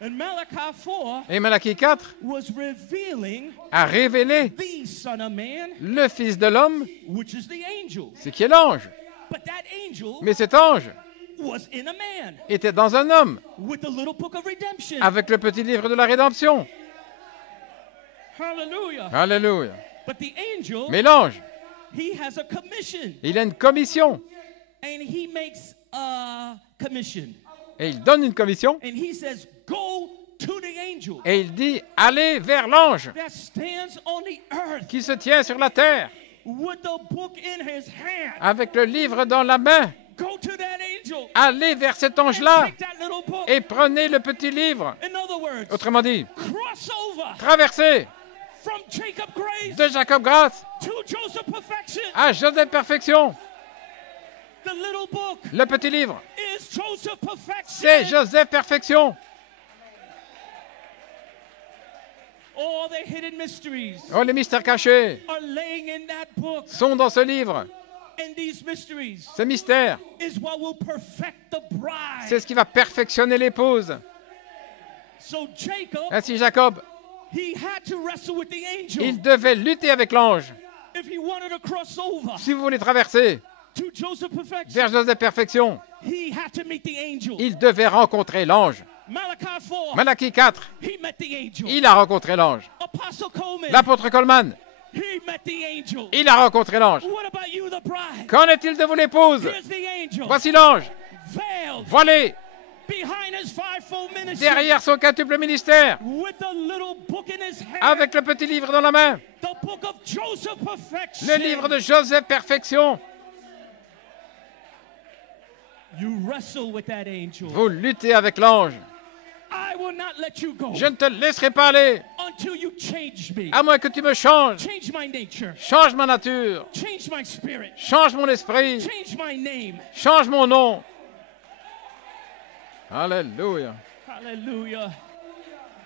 And Malachi 4 Et Malachie 4 was revealing a révélé the Son of Man, le Fils de l'homme, which is the angel. ce qui est l'ange. But that angel Mais cet ange was in a man était dans un homme, with the little book of redemption. avec le petit livre de la rédemption. Hallelujah. Alléluia. But the angel, Mais l'ange, he has a commission, il a une commission. and he makes a commission. Et il donne une commission. And he says, go to the angel Et il dit, allez vers l'ange that stands on the earth qui se tient sur la terre, with the book in his hand. avec le livre dans la main. Go to that angel Allez vers cet and ange-là take that little book. et prenez le petit livre. In other words, Autrement dit, cross over traversez from Jacob Grace de Jacob Grâce to Joseph Perfection. à Joseph Perfection. The little book Le petit livre, is Joseph Perfection. c'est Joseph Perfection. All the hidden mysteries Oh, les mystères cachés are laying in that book. sont dans ce livre. And these mysteries Ce mystère, is what will perfect the bride. c'est ce qui va perfectionner l'épouse. So Jacob, Ainsi Jacob, he had to wrestle with the angel il devait lutter avec l'ange. if he wanted to cross over Si vous voulez traverser to Joseph Perfection. vers Joseph Perfection, He had to meet the angel. il devait rencontrer l'ange. Malachi 4, Malachie 4, he met the angel. il a rencontré l'ange. Apostle Coleman, L'apôtre Coleman, he met the angel. il a rencontré l'ange. What about you, the bride? Qu'en est-il de vous, l'épouse? Here's the angel, Voici l'ange, veiled voilé behind his fivefold ministry, derrière son quintuple ministère, with the little book in his hand, avec le petit livre dans la main, the book of Joseph Perfection. le livre de Joseph Perfection. You wrestle with that angel. Vous luttez avec l'ange. I will not let you go Je ne te laisserai pas aller, until you change me. à moins que tu me changes. Change my nature. Change ma nature, Change my spirit. change mon esprit, Change my name. change mon nom. Alléluia. Hallelujah.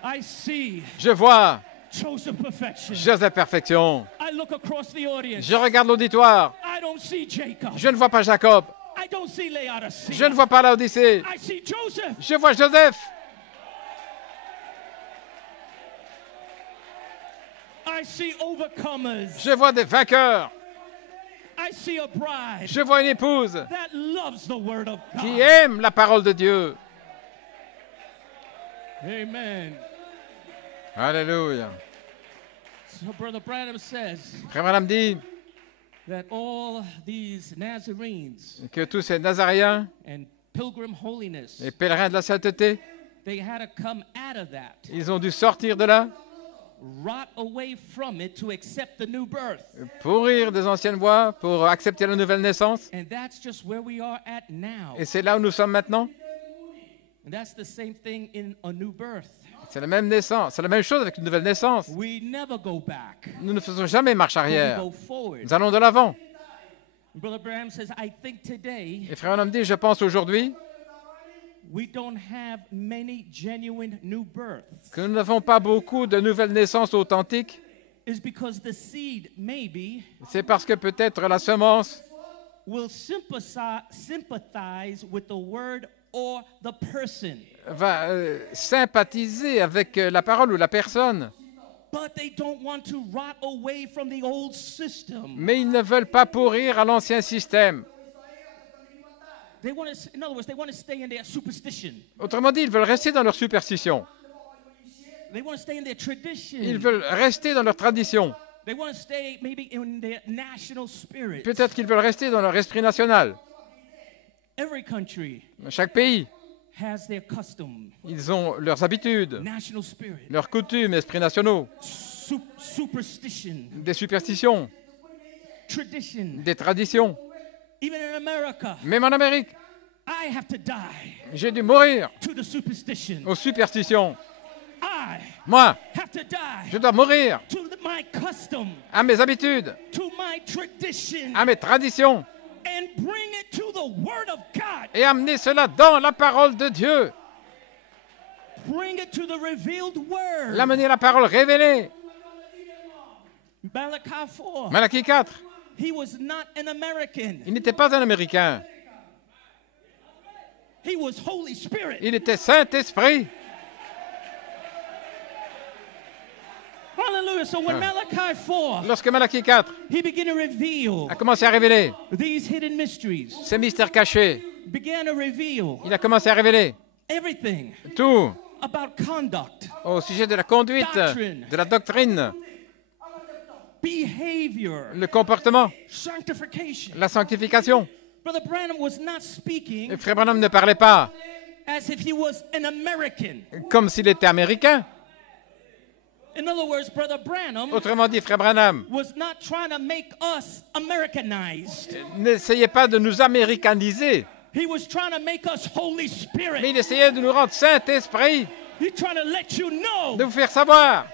I see Je vois Joseph Perfection. Joseph Perfection. I look across the audience. Je regarde l'auditoire. I don't see Jacob. Je ne vois pas Jacob. I don't see Laodicea. Je ne vois pas l'Odyssée. I see Joseph. Je vois Joseph. I see overcomers. Je vois des vainqueurs. I see a bride Je vois une épouse that loves the word of God. qui aime la parole de Dieu. Amen. Alléluia. So Brother Branham says Frère Branham dit that all these Nazarenes que tous ces Nazaréens and pilgrim holiness et pèlerins de la sainteté They had to come out of that, Ils ont dû sortir de là, rot away from it to accept the new birth. pourrir des anciennes voies pour accepter la nouvelle naissance. And that's just where we are at now. Et c'est là où nous sommes maintenant. And that's the same thing in a new birth. C'est la même naissance, c'est la même chose avec une nouvelle naissance. We never go back. Nous ne faisons jamais marche We arrière. go forward. Nous allons de l'avant. Brother Branham says, I think today Et frère Branham dit, je pense aujourd'hui we don't have many genuine new births. que nous n'avons pas beaucoup de nouvelles naissances authentiques. Is because the seed maybe C'est parce que peut-être la semence will sympathize with the word or the person. va sympathiser avec la parole ou la personne. But they don't want to rot away from the old system. Mais ils ne veulent pas pourrir à l'ancien système. They want to, in other words, they want to stay in their superstition. Autrement dit, ils veulent rester dans leur superstition. They want to stay in their tradition. Ils veulent rester dans leur tradition. They want to stay maybe in their national spirit. Peut-être qu'ils veulent rester dans leur esprit national. Every country Chaque pays, has their custom, ils ont leurs habitudes, national spirit, leurs coutumes, esprits nationaux, superstition, des superstitions, tradition. des traditions. Even in America, Même en Amérique, I have to die j'ai dû mourir to the superstition. aux superstitions. I Moi, have to die je dois mourir to my custom, à mes habitudes, to my tradition, à mes traditions, and bring it to the Word of God. et amener cela dans la parole de Dieu. Bring it to the revealed Word. L'amener à la parole révélée. Malachi 4. Malachie 4, He was not an American. il n'était pas un Américain. He was Holy Spirit. Il était Saint-Esprit. Hallelujah. So when Malachi 4, Lorsque Malachie 4 he began to reveal a commencé à révéler these hidden mysteries, ces mystères cachés, began to reveal il a commencé à révéler everything tout about conduct, au sujet de la conduite, de la doctrine, behavior, le comportement, sanctification. la sanctification. Brother Branham was not speaking Et frère Branham ne parlait pas as if he was an American. comme s'il était américain. In other words, Brother Branham Autrement dit, frère Branham, was not trying to make us Americanized. n'essayez pas de nous américaniser, He was trying to make us Holy mais Spirit. il essayait de nous rendre Saint-Esprit, He's trying to let you know de vous faire savoir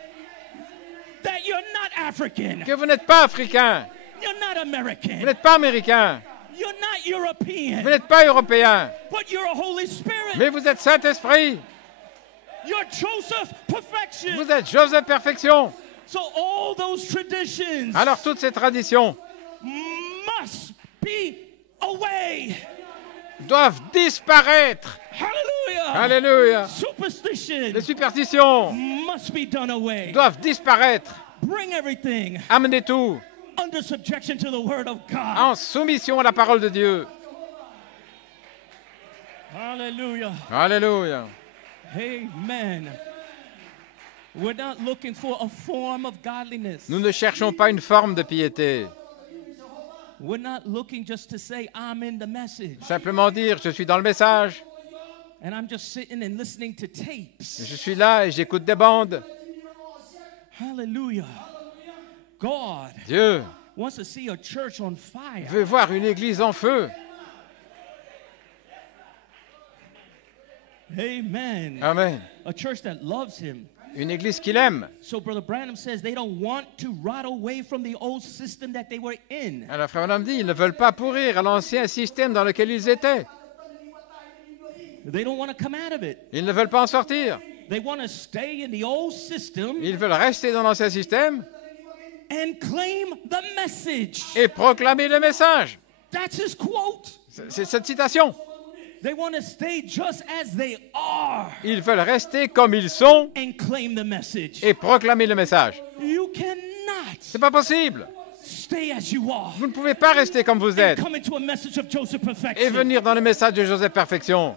that you're not African. que vous n'êtes pas africain, You're not vous American. n'êtes pas américain, You're not vous European. n'êtes pas européen, But you're a Holy Spirit. mais vous êtes Saint-Esprit, You're Joseph perfection. vous êtes Joseph Perfection. So all those traditions Alors toutes ces traditions must be away. doivent disparaître. Hallelujah. Alléluia. Superstition Les superstitions must be done away. doivent disparaître. Bring everything Amenez tout under subjection to the Word of God. en soumission à la parole de Dieu. Hallelujah. Alléluia. Amen. We're not looking for a form of godliness. Nous ne cherchons pas une forme de piété. We're not looking just to say, I'm in the message. Simplement dire, je suis dans le message, And I'm just sitting and listening to tapes. je suis là et j'écoute des bandes. Hallelujah. God Dieu wants to see a church on fire. veut voir une église en feu. Amen. Amen. A church that loves him. Une église qu'il aime. So Brother Branham says they don't want to rot away from the old system that they were in. Alors frère Branham dit, ils ne veulent pas pourrir à l'ancien système dans lequel ils étaient. They don't want to come out of it. Ils ne veulent pas en sortir. They want to stay in the old system Ils veulent rester dans l'ancien système and claim the message. et proclamer le message. That's his quote. C'est cette citation. They want to stay just as they are Ils veulent rester comme ils sont and claim the message. et proclamer le message. You cannot C'est pas possible. stay as you are Vous ne pouvez pas rester comme vous and êtes come into a message of Joseph et perfection. venir dans le message de Joseph Perfection.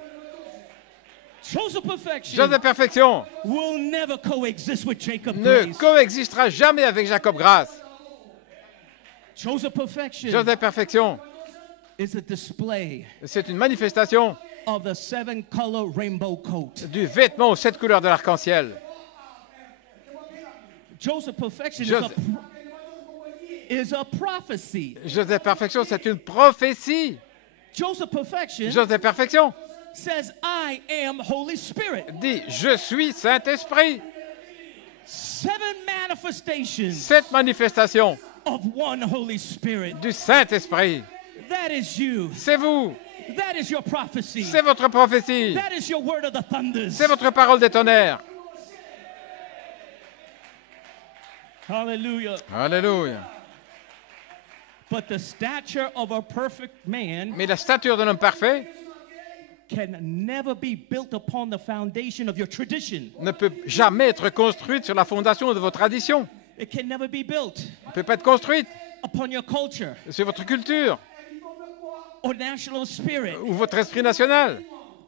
Joseph perfection Joseph Perfection will never coexist with Jacob ne grace. coexistera jamais avec Jacob Grâce. Joseph perfection Joseph Perfection, is a display c'est une manifestation of the 7-color rainbow coat. du vêtement aux 7 couleurs de l'arc-en-ciel. Joseph Perfection is a prophecy. Joseph Perfection, c'est une prophétie. Joseph Perfection Joseph Perfection says, I am Holy Spirit. dit « Je suis Saint-Esprit ». 7 manifestations 7 manifestations of one Holy Spirit. du Saint-Esprit. That is you. C'est vous. That is your prophecy. C'est votre prophétie. That is your word of the thunders. C'est votre parole des tonnerres. Hallelujah. Alléluia. But the stature of a perfect man Mais la stature d'un homme parfait can never be built upon the foundation of your tradition. ne peut jamais être construite sur la fondation de vos traditions. It can never be built Elle ne peut pas être construite upon your culture sur votre culture or national spirit. ou votre esprit national.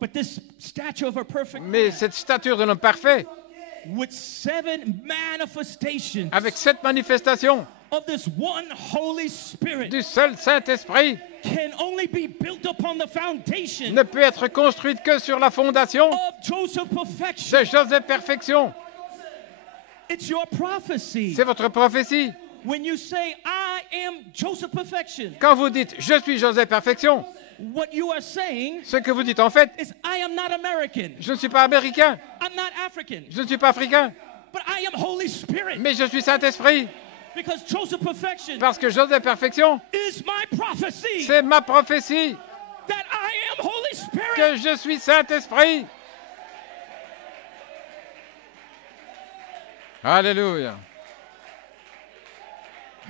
But this stature of a perfect Mais man cette stature d'un homme parfait, with 7 manifestations avec 7 manifestations of this one Holy Spirit du seul Saint-Esprit, can only be built upon the foundation ne peut être construite que sur la fondation of Joseph Perfection. de Joseph Perfection. It's your prophecy. C'est votre prophétie. When you say, I am Joseph Perfection, Quand vous dites « Je suis Joseph Perfection », what you are saying ce que vous dites en fait, is, I am not American. je ne suis pas américain, I'm not African. je ne suis pas africain, But I am Holy Spirit. mais je suis Saint-Esprit. Because Joseph Perfection Parce que Joseph Perfection, is my prophecy. c'est ma prophétie That I am Holy Spirit. que je suis Saint-Esprit. Alléluia.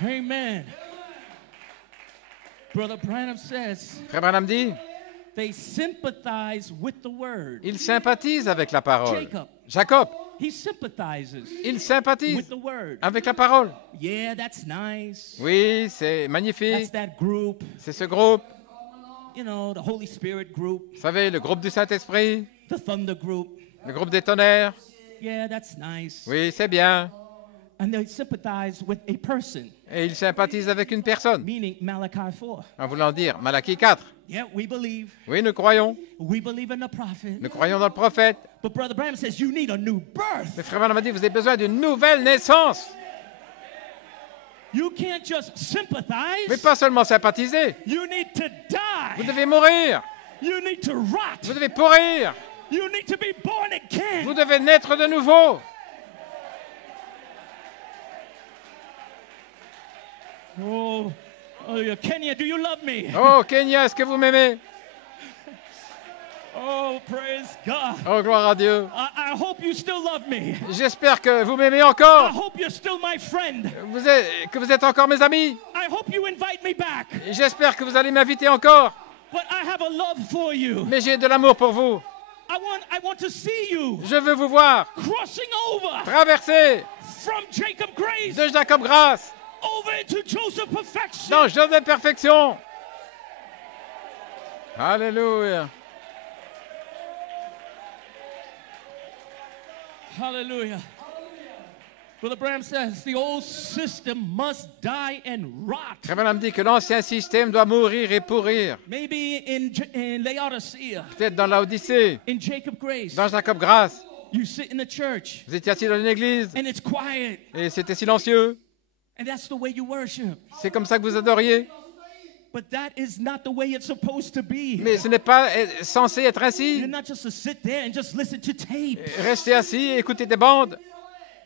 Amen. Brother Branham says Frère Branham dit, they sympathize with the word. il sympathise avec la parole. Jacob. Jacob, He sympathizes il with sympathise the word. avec la parole. Yeah, that's nice. Oui, c'est That's magnifique. that group. C'est ce groupe, You know, the Holy Spirit group, vous savez, le groupe du Saint-Esprit, the Thunder group. le groupe des tonnerres. Yeah, that's nice. Oui, c'est bien. And they sympathize with a person, Et il sympathise avec une personne, meaning Malachi 4. en voulant dire Malachie 4. Yeah, we believe. Oui, nous croyons. We believe in the prophet. Nous croyons dans le prophète. But Brother Branham says you need a new birth. Le frère Branham a dit, vous avez besoin d'une nouvelle naissance. You can't just sympathize. Mais pas seulement sympathiser. You need to Vous die. devez mourir. You need to rot. Vous devez pourrir. You need to be born again. Vous devez naître de nouveau. Oh, Kenya, do you love me? Oh, Kenya, est-ce que vous m'aimez? Oh, praise God. Oh, gloire à Dieu. I hope you still love me. J'espère que vous m'aimez I encore. hope you're still my friend. Que vous êtes encore mes amis. I hope you invite me back. J'espère que vous allez m'inviter encore. But I have a love for you. Mais j'ai de l'amour pour vous. I want to see you Je veux vous voir crossing over traverser from Jacob Grace de Jacob Grâce over into Joseph Perfection. dans Joseph Perfection. Alléluia. Hallelujah. Brother Branham says the old system must die and rot. Frère Branham dit que l'ancien système doit mourir et pourrir. Maybe in Laodicea, Peut-être dans l'Odyssée, in Jacob Grace, dans Jacob Grâce. you sit in the church Vous étiez assis dans une église and it's quiet, et c'était silencieux. and that's the way you worship. C'est comme ça que vous adoriez. But that is not the way it's supposed to be. Mais ce n'est pas censé être ainsi. You're not just to sit there and just listen to tape, Restez assis et écoutez des bandes.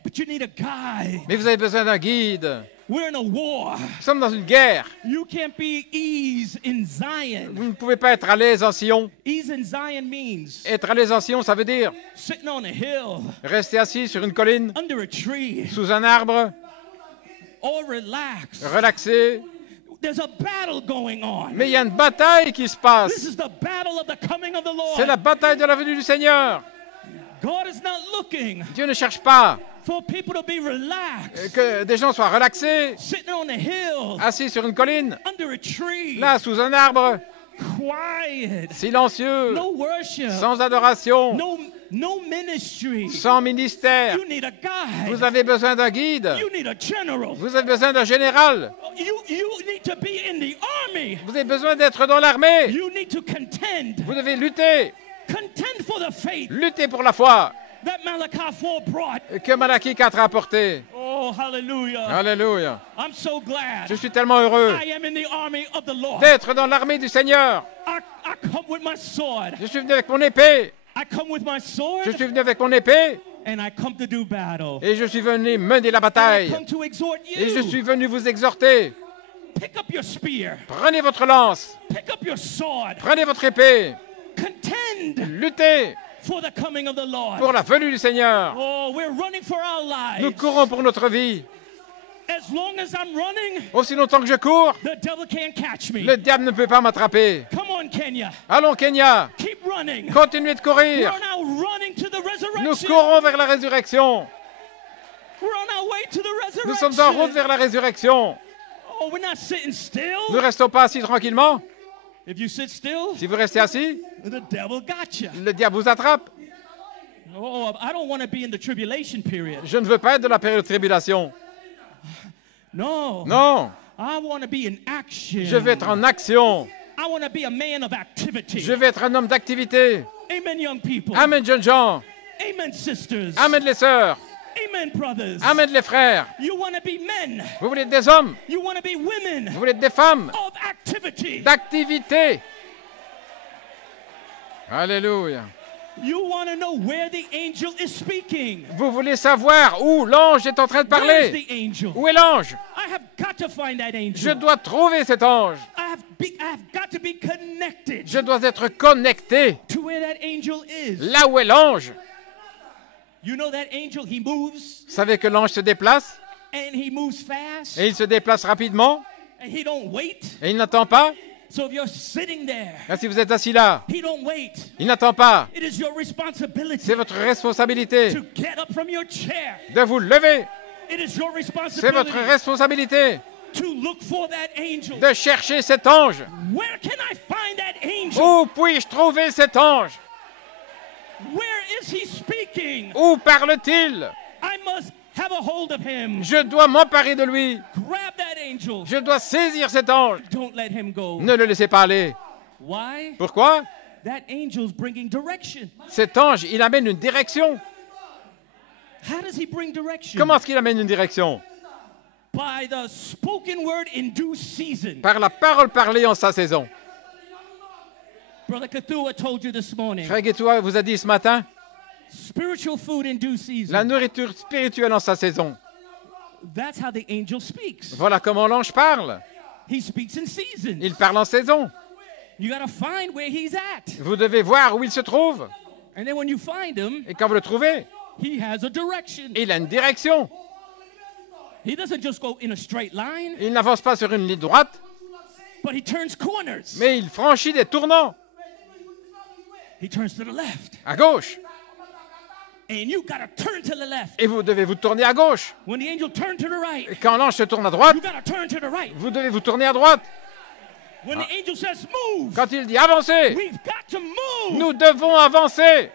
but you need a guide. Mais vous avez besoin d'un guide. We're in a war. Nous sommes dans une guerre. You can't be ease in Zion. Vous ne pouvez pas être à l'aise en Sion. Ease in Zion means Être à l'aise en Sion, ça veut dire sitting on a hill, rester assis sur une colline, under a tree, sous un arbre, or relax. relaxé. There's a battle going on. Mais il y a une bataille qui se This passe. is the battle of the coming of the Lord. C'est la bataille de la venue du Seigneur. God is not looking Dieu ne cherche pas for people to be relaxed, que des gens soient relaxés, sitting on a hill, assis sur une colline, under a tree, là, sous un arbre, quiet, silencieux, no worship, sans adoration, no No ministry. Sans ministère. You need a guide. Vous avez besoin d'un guide. You need a general. Vous avez besoin d'un général. You need to be in the army. Vous avez besoin d'être dans l'armée. You need to contend. Vous devez lutter. Contend for the faith Lutter pour la foi that Malachi 4 brought. que Malachie 4 a apportée. Oh, hallelujah. Alléluia. I'm so glad Je suis tellement heureux I am in the army of the Lord. d'être dans l'armée du Seigneur. I come with my sword. Je suis venu avec mon épée. I come with my sword. Je suis venu avec mon épée And I come to do battle. et je suis venu mener la And I bataille. come to exhort Et je you. suis venu vous exhorter. Pick up your spear. Prenez votre lance. Pick up your sword. Prenez votre épée. Contend Luttez for the coming of the Lord. pour la venue du Seigneur. Oh, we're running for our lives. Nous courons pour notre vie. As long as I'm running, Aussi longtemps que je cours, the devil can't catch me. le diable ne peut pas m'attraper. Come on, Kenya. Allons, Kenya. Keep running. Continuez de courir. We're now running to the Nous resurrection. courons vers la résurrection. We're on our way to the resurrection. Nous sommes en route vers la résurrection. Oh, we're not sitting still. Nous ne restons pas assis tranquillement. If you sit still, Si vous restez assis, the devil got you. le diable vous attrape. Oh, I don't want to be in the tribulation period. Je ne veux pas être de la période de tribulation. No. Non, I want to be in action. je veux être en action. I want to be a man of activity. Je veux être un homme d'activité. Amen, young people. Amen, jeunes gens. Amen, sisters. Amen, les sœurs. Amen, brothers. Amen, les frères. You want to be men. Vous voulez être des hommes. You want to be women Vous voulez être des femmes of activity. d'activité. Alléluia. You want to know where the angel is speaking. Vous voulez savoir où l'ange est en train de Where is parler. the angel? Où est l'ange? I have got to find that angel. Je dois trouver cet ange. I have got to be connected Je dois être connecté to where that angel is. là où est l'ange. You know that angel, he moves Vous savez que l'ange se déplace and he moves fast et il se déplace rapidement and he don't wait. et il n'attend pas. So if you're sitting there, Et si vous êtes assis là, he don't wait. il n'attend pas. It is your responsibility C'est votre responsabilité to get up from your chair. de vous lever. It is your C'est responsibility votre responsabilité to look for that angel. de chercher cet ange. Where can I find that angel? Où puis-je trouver cet ange? Where is he speaking? Où parle-t-il? I must have a hold of him. Je dois m'emparer de lui. Grab that angel. Je dois saisir cet ange. Don't let him go. Ne le laissez pas aller. Why? Pourquoi? That angel's bringing direction. Cet ange, il amène une direction. How does he bring direction? Comment est-ce qu'il amène une direction? By the spoken word in due season. Par la parole parlée en sa saison. Brother Cthulhu told you this morning. Frère Guétoua vous a dit ce matin, Spiritual food in due season. la nourriture spirituelle en sa saison. That's how the angel speaks. Voilà comment l'ange parle. He speaks in seasons. Il parle en saison. You got to find where he's at. Vous devez voir où il se trouve. And then when you find him, Et quand vous le trouvez, he has a direction. il a une direction. He doesn't just go in a straight line, Il n'avance pas sur une ligne droite, but he turns corners. mais il franchit des tournants. He turns to the left. À gauche. And you got to turn to the left. Et vous devez vous tourner à gauche. When the angel turned to the right, Et quand l'ange se tourne à droite, you got to turn to the right. vous devez vous tourner à droite. When the angel says move, Quand il dit avancez, we've got to move. nous devons avancer.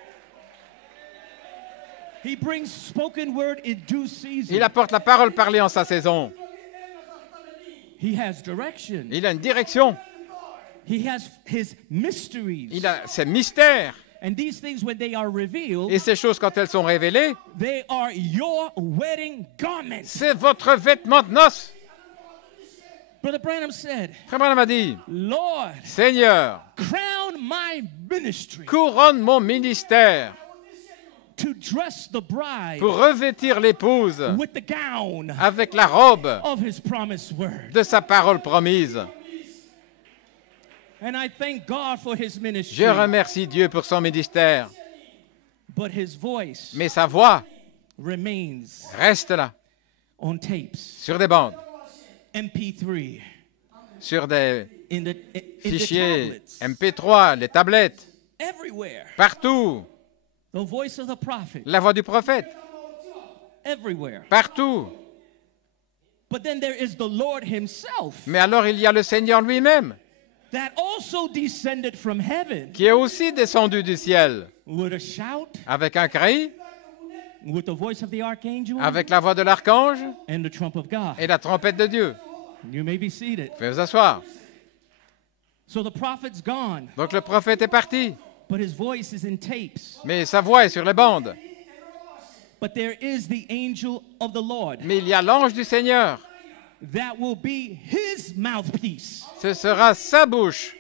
He brings spoken word in due season. Il apporte la parole parlée en sa saison. He has direction. Il a une direction. He has his mysteries. Il a ses mystères. And these things, when they are revealed, Et ces choses, quand elles sont révélées, they are your wedding garments. c'est votre vêtement de noces. Brother Branham said, Frère Branham a dit, Lord, Seigneur, crown my ministry couronne mon ministère to dress the bride pour revêtir l'épouse with the gown avec la robe of his promised word. de sa parole promise. And I thank God for his ministry. Je remercie Dieu pour son ministère, But his voice mais sa voix remains reste là, on tapes, sur des bandes, MP3, sur des in the fichiers tablets, MP3, les tablettes, everywhere. partout. The voice of the prophet, La voix du prophète, everywhere. partout. But then there is the Lord himself. Mais alors il y a le Seigneur lui-même. that also descended from heaven qui est aussi descendu du ciel, with a shout, avec un cri, with the voice of the archangel, avec la voix de l'archange and the trump of God. et la trompette de Dieu. You may be seated. Veuillez vous asseoir. So the prophet's gone, Donc le prophète est parti, but his voice is in tapes. mais sa voix est sur les bandes. But there is the angel of the Lord Mais il y a l'ange du Seigneur. that will be his mouthpiece. Ce sera sa bouche.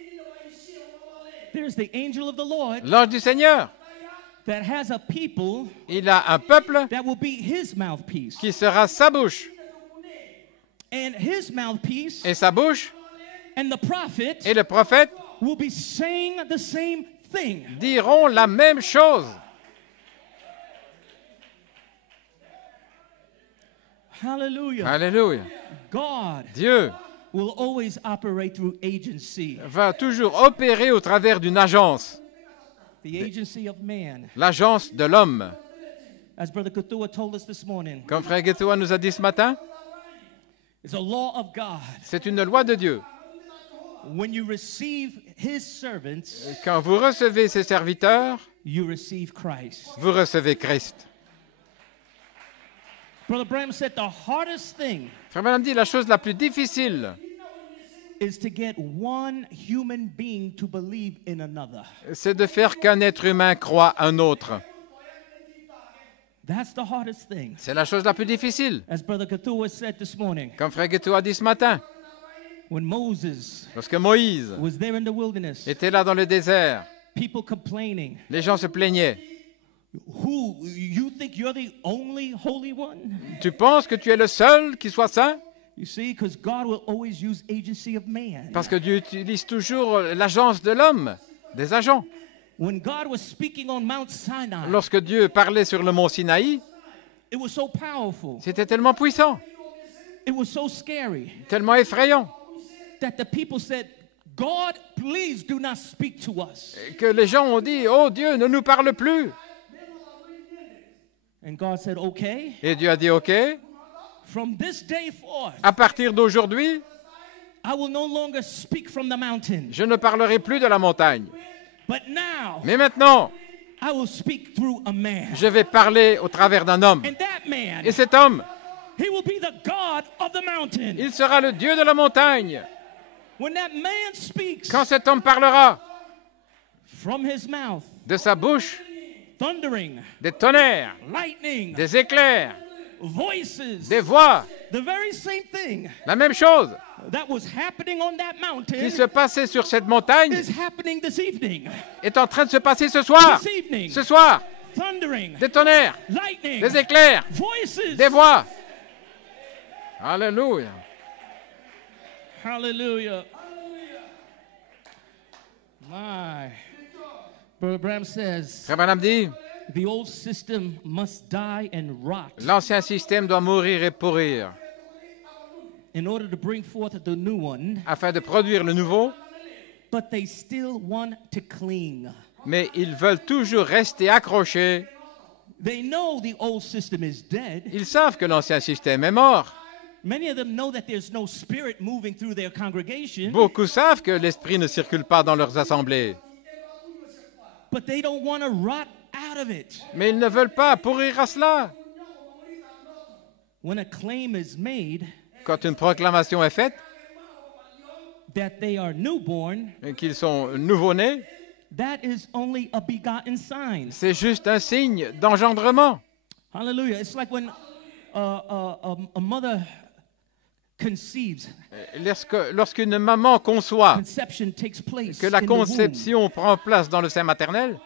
There's the angel of the Lord L'ange du Seigneur. that has a people Il a un peuple that will be his mouthpiece. qui sera sa bouche. And his mouthpiece Et sa bouche and the prophet et le prophète will be saying the same thing. diront la même chose. Hallelujah. Alléluia. God Dieu will always operate through agency. va toujours opérer au travers d'une agence, The agency of man. l'agence de l'homme. As Brother Cthulhu told us this morning, Comme Frère Guettoua nous a dit ce matin, it's a law of God. c'est une loi de Dieu. When you receive his servants, Quand vous recevez ses serviteurs, you receive Christ. vous recevez Christ. Brother Branham said the hardest thing Frère Branham dit la chose la plus difficile, is to get one human being to believe in another. c'est de faire qu'un être humain croie un autre. That's the hardest thing. C'est la chose la plus difficile. As Brother Cthulhu said this morning, Comme Frère Guettoua a dit ce matin, when Moses lorsque Moïse was there in the wilderness, était là dans le désert, people complaining, les gens se plaignaient. who, you think you're the only holy one? Tu penses que tu es le seul qui soit saint? You see, because God will always use agency of man. Parce que Dieu utilise toujours l'agence de l'homme, des agents. When God was speaking on Mount Sinai, Lorsque Dieu parlait sur le mont Sinaï, it was so powerful, c'était tellement puissant, it was so scary, tellement effrayant, that the people said, God, please do not speak to us. que les gens ont dit, « Oh Dieu, ne nous parle plus !» And God said, okay, Et Dieu a dit, « Ok, from this day forth, à partir d'aujourd'hui, I will no longer speak from the mountain, je ne parlerai plus de la montagne. but now Mais maintenant, I will speak through a man. je vais parler au travers d'un homme. And that man, Et cet homme, he will be the God of the mountain. il sera le Dieu de la montagne. When that man speaks Quand cet homme parlera, from his mouth, de sa bouche, thundering, des tonnerres, lightning, des éclairs, voices, des voix, the very same thing la même chose that was happening on that mountain qui se passait sur cette montagne is happening this evening. est en train de se passer ce soir. This evening, Ce soir, thundering, des tonnerres, lightning, des éclairs, voices. des voix. Alléluia. Hallelujah. My. Brother Branham says, Frère Branham dit, the old system must die and rot l'ancien système doit mourir et pourrir in order to bring forth the new one, afin de produire le nouveau, but they still want to cling. mais ils veulent toujours rester accrochés. They know the old system is dead. Ils savent que l'ancien système est mort. Many of them know that there's no spirit moving through their congregation, Beaucoup savent que l'esprit ne circule pas dans leurs assemblées, but they don't want to rot out of it. mais ils ne veulent pas pourrir à cela. When a claim is made Quand une proclamation est faite, that they are newborn, et qu'ils sont nouveau-nés, that is only a begotten sign. c'est juste un signe d'engendrement. Hallelujah. It's like when a mother conceives, Lorsqu'une maman conçoit conception takes place que la in the womb. conception prend place dans le sein maternel,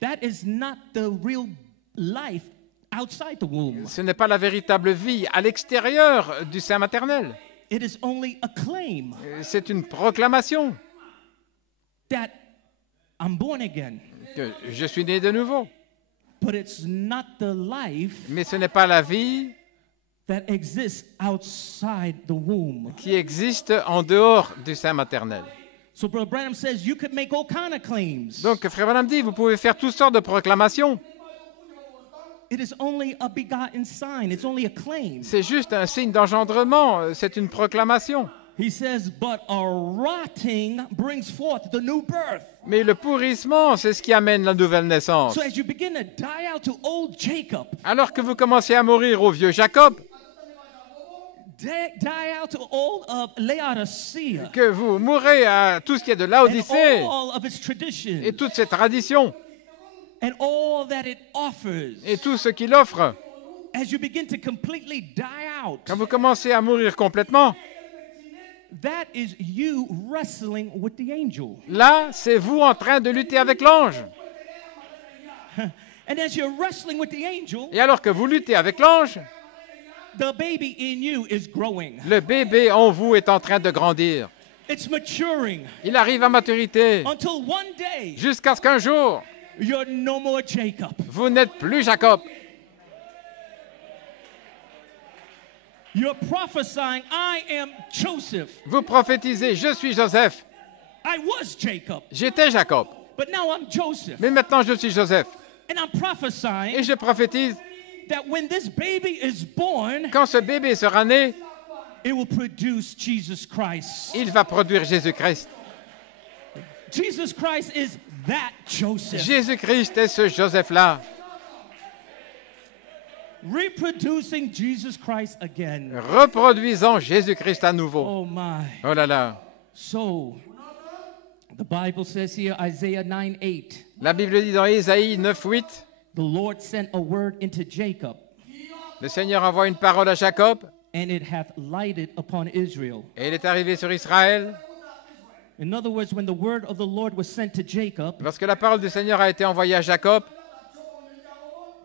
That is not the real life outside the womb. ce n'est pas la véritable vie à l'extérieur du sein maternel. It is only a claim C'est une proclamation that I'm born again. que je suis né de nouveau. But it's not the life Mais ce n'est pas la vie that exists outside the womb. qui existe en dehors du sein maternel. So Brother Branham says you could make all kind of claims. Donc, Frère Branham dit, vous pouvez faire toutes sortes de proclamations. It is only a begotten sign. It's only a claim. C'est juste un signe d'engendrement, c'est une proclamation. He says, but a rotting brings forth the new birth. Mais le pourrissement, c'est ce qui amène la nouvelle naissance. So as you begin to die out to old Jacob, Alors que vous commencez à mourir au vieux Jacob, die out to old Laodicea, que vous mourrez à tout ce qui est de and Laodicée all of its traditions, et toutes ses traditions and all that it offers, et tout ce qu'il offre, as you begin to completely die out, quand vous commencez à mourir complètement, that is you wrestling with the angel. là, c'est vous en train de lutter avec l'ange. And as you're wrestling with the angel, Et alors que vous luttez avec l'ange, the baby in you is growing. le bébé en vous est en train de grandir. It's maturing Il arrive à maturité until one day jusqu'à ce qu'un jour, you're no more Jacob. vous n'êtes plus Jacob. You're prophesying, I am Joseph. Vous prophétisez, je suis Joseph. I was Jacob, J'étais Jacob, but now I'm Joseph. mais maintenant je suis Joseph. And I'm prophesying Et je prophétise, that when this baby is born, quand ce bébé sera né, it will produce Jesus Christ. il va produire Jésus-Christ. Jesus Christ is that Joseph. Jésus-Christ est ce Joseph-là. Reproducing Jesus Christ again. Reproduisant Jésus-Christ à nouveau. Oh my. Oh là là. So, the Bible says here, Isaiah 9:8, La Bible dit dans Ésaïe 9:8, the Lord sent a word into Jacob, le Seigneur envoie une parole à Jacob, and it hath lighted upon Israel. et il est arrivé sur Israël. In other words, when the word of the Lord was sent to Jacob, Lorsque la parole du Seigneur a été envoyée à Jacob,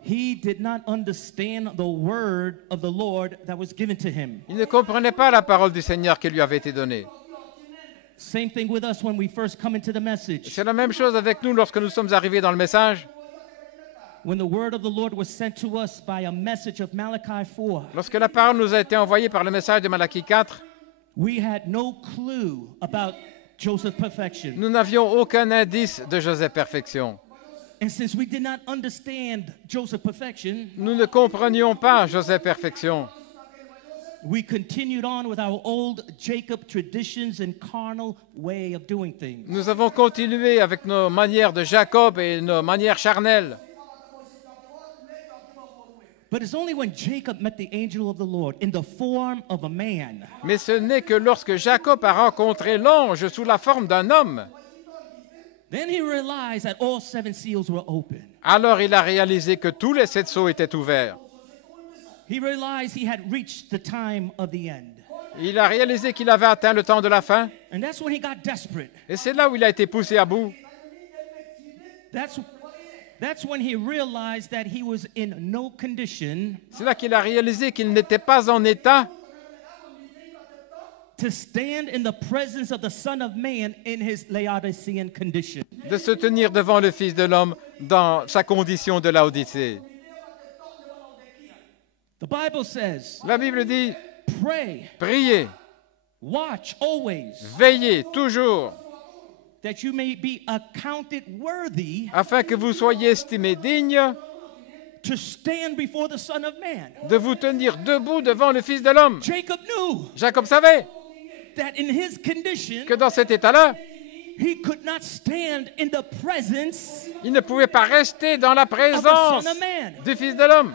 he did not understand the word of the Lord that was given to him. il ne comprenait pas la parole du Seigneur qui lui avait été donnée. Same thing with us when we first come into the message. C'est la même chose avec nous lorsque nous sommes arrivés dans le message. When the word of the Lord was sent to us by a message of Malachi 4, Lorsque la parole nous a été envoyée par le message de Malachie 4, we had no clue about Joseph's perfection. nous n'avions aucun indice de Joseph Perfection. And since we did not understand Joseph's perfection, Nous ne comprenions pas Joseph Perfection. we continued on with our old Jacob traditions and carnal way of doing things. Nous avons continué avec nos manières de Jacob et nos manières charnelles. But it's only when Jacob met the angel of the Lord in the form of a man Mais ce n'est que lorsque Jacob a rencontré l'ange sous la forme d'un homme, then he realized that all 7 seals were open. alors il a réalisé que tous les 7 sceaux étaient ouverts. He realized he had reached the time of the end. Il a réalisé qu'il avait atteint le temps de la fin, And that's when he got desperate. et c'est là où il a été poussé à bout. That's when he realized that he was in no condition C'est là qu'il a réalisé qu'il n'était pas en état to stand in the presence of the Son of Man in his Laodicean condition. de se tenir devant le Fils de l'homme dans sa condition de Laodicée. The Bible says, La Bible dit, pray, priez, watch always, veillez toujours, that you may be accounted worthy afin que vous soyez estimés dignes to stand before the Son of Man. de vous tenir debout devant le Fils de l'homme. Jacob knew Jacob savait that in his condition, que dans cet état-là, he could not stand in the presence il ne pouvait pas rester dans la of the présence Son of Man. du Fils de l'homme,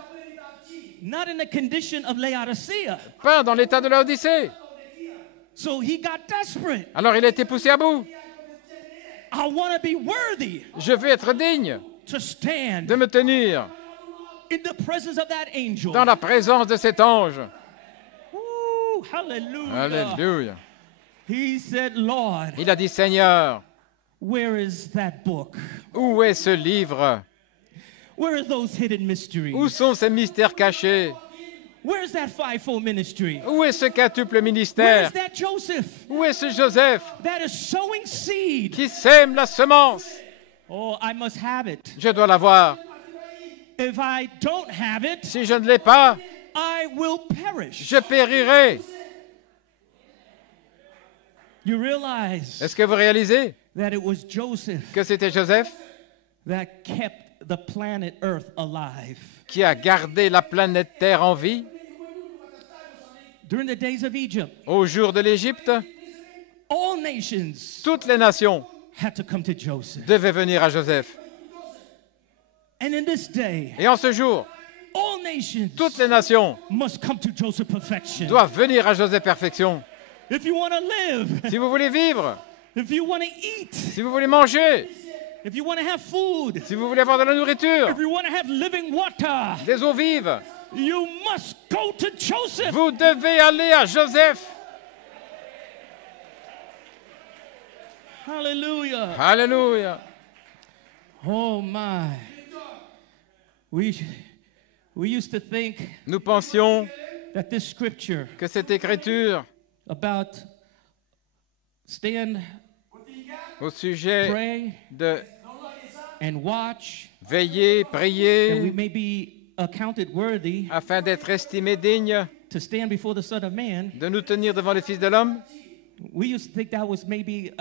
Not in the condition of Laodicea. pas dans l'état de Laodicée. So he got desperate. Alors il a été poussé à bout. I want to be worthy Je veux être digne to stand de me tenir in the presence of that angel. dans la présence de cet ange. Woo, hallelujah. Alléluia. He said, Lord, Il a dit, Seigneur, where is that book? où est ce livre? Where are those hidden mysteries? Où sont ces mystères cachés? Where is that fivefold ministry? Où est ce quintuple Where ministère? is that Joseph Où est ce Joseph that is sowing seed? qui sème la semence? Oh, I must have it. Je dois l'avoir. If I don't have it, Si je ne l'ai pas, I will perish. je périrai. You realize Est-ce que vous réalisez that it was Joseph que c'était Joseph that kept the planet Earth alive. qui a gardé la planète Terre en vie? during the days of Egypt, Au jour de l'Égypte, all nations toutes les nations had to come to Joseph. devaient venir à Joseph. And in this day, Et en ce jour, all nations toutes les nations must come to Joseph perfection. doivent venir à Joseph perfection. If you want to live, Si vous voulez vivre, if you want to eat, si vous voulez manger, if you want to have food, si vous voulez avoir de la nourriture, if you want to have living water, des eaux vives, you must go to Joseph. vous devez aller à Joseph. Hallelujah. Alléluia. Oh my. We used to think Nous pensions that this scripture que cette écriture about stand, au sujet pray, de and watch, veiller, that we prier, may be accounted worthy afin d'être estimés dignes to stand before the Son of Man. de nous tenir devant le Fils de l'homme, We used to think that was maybe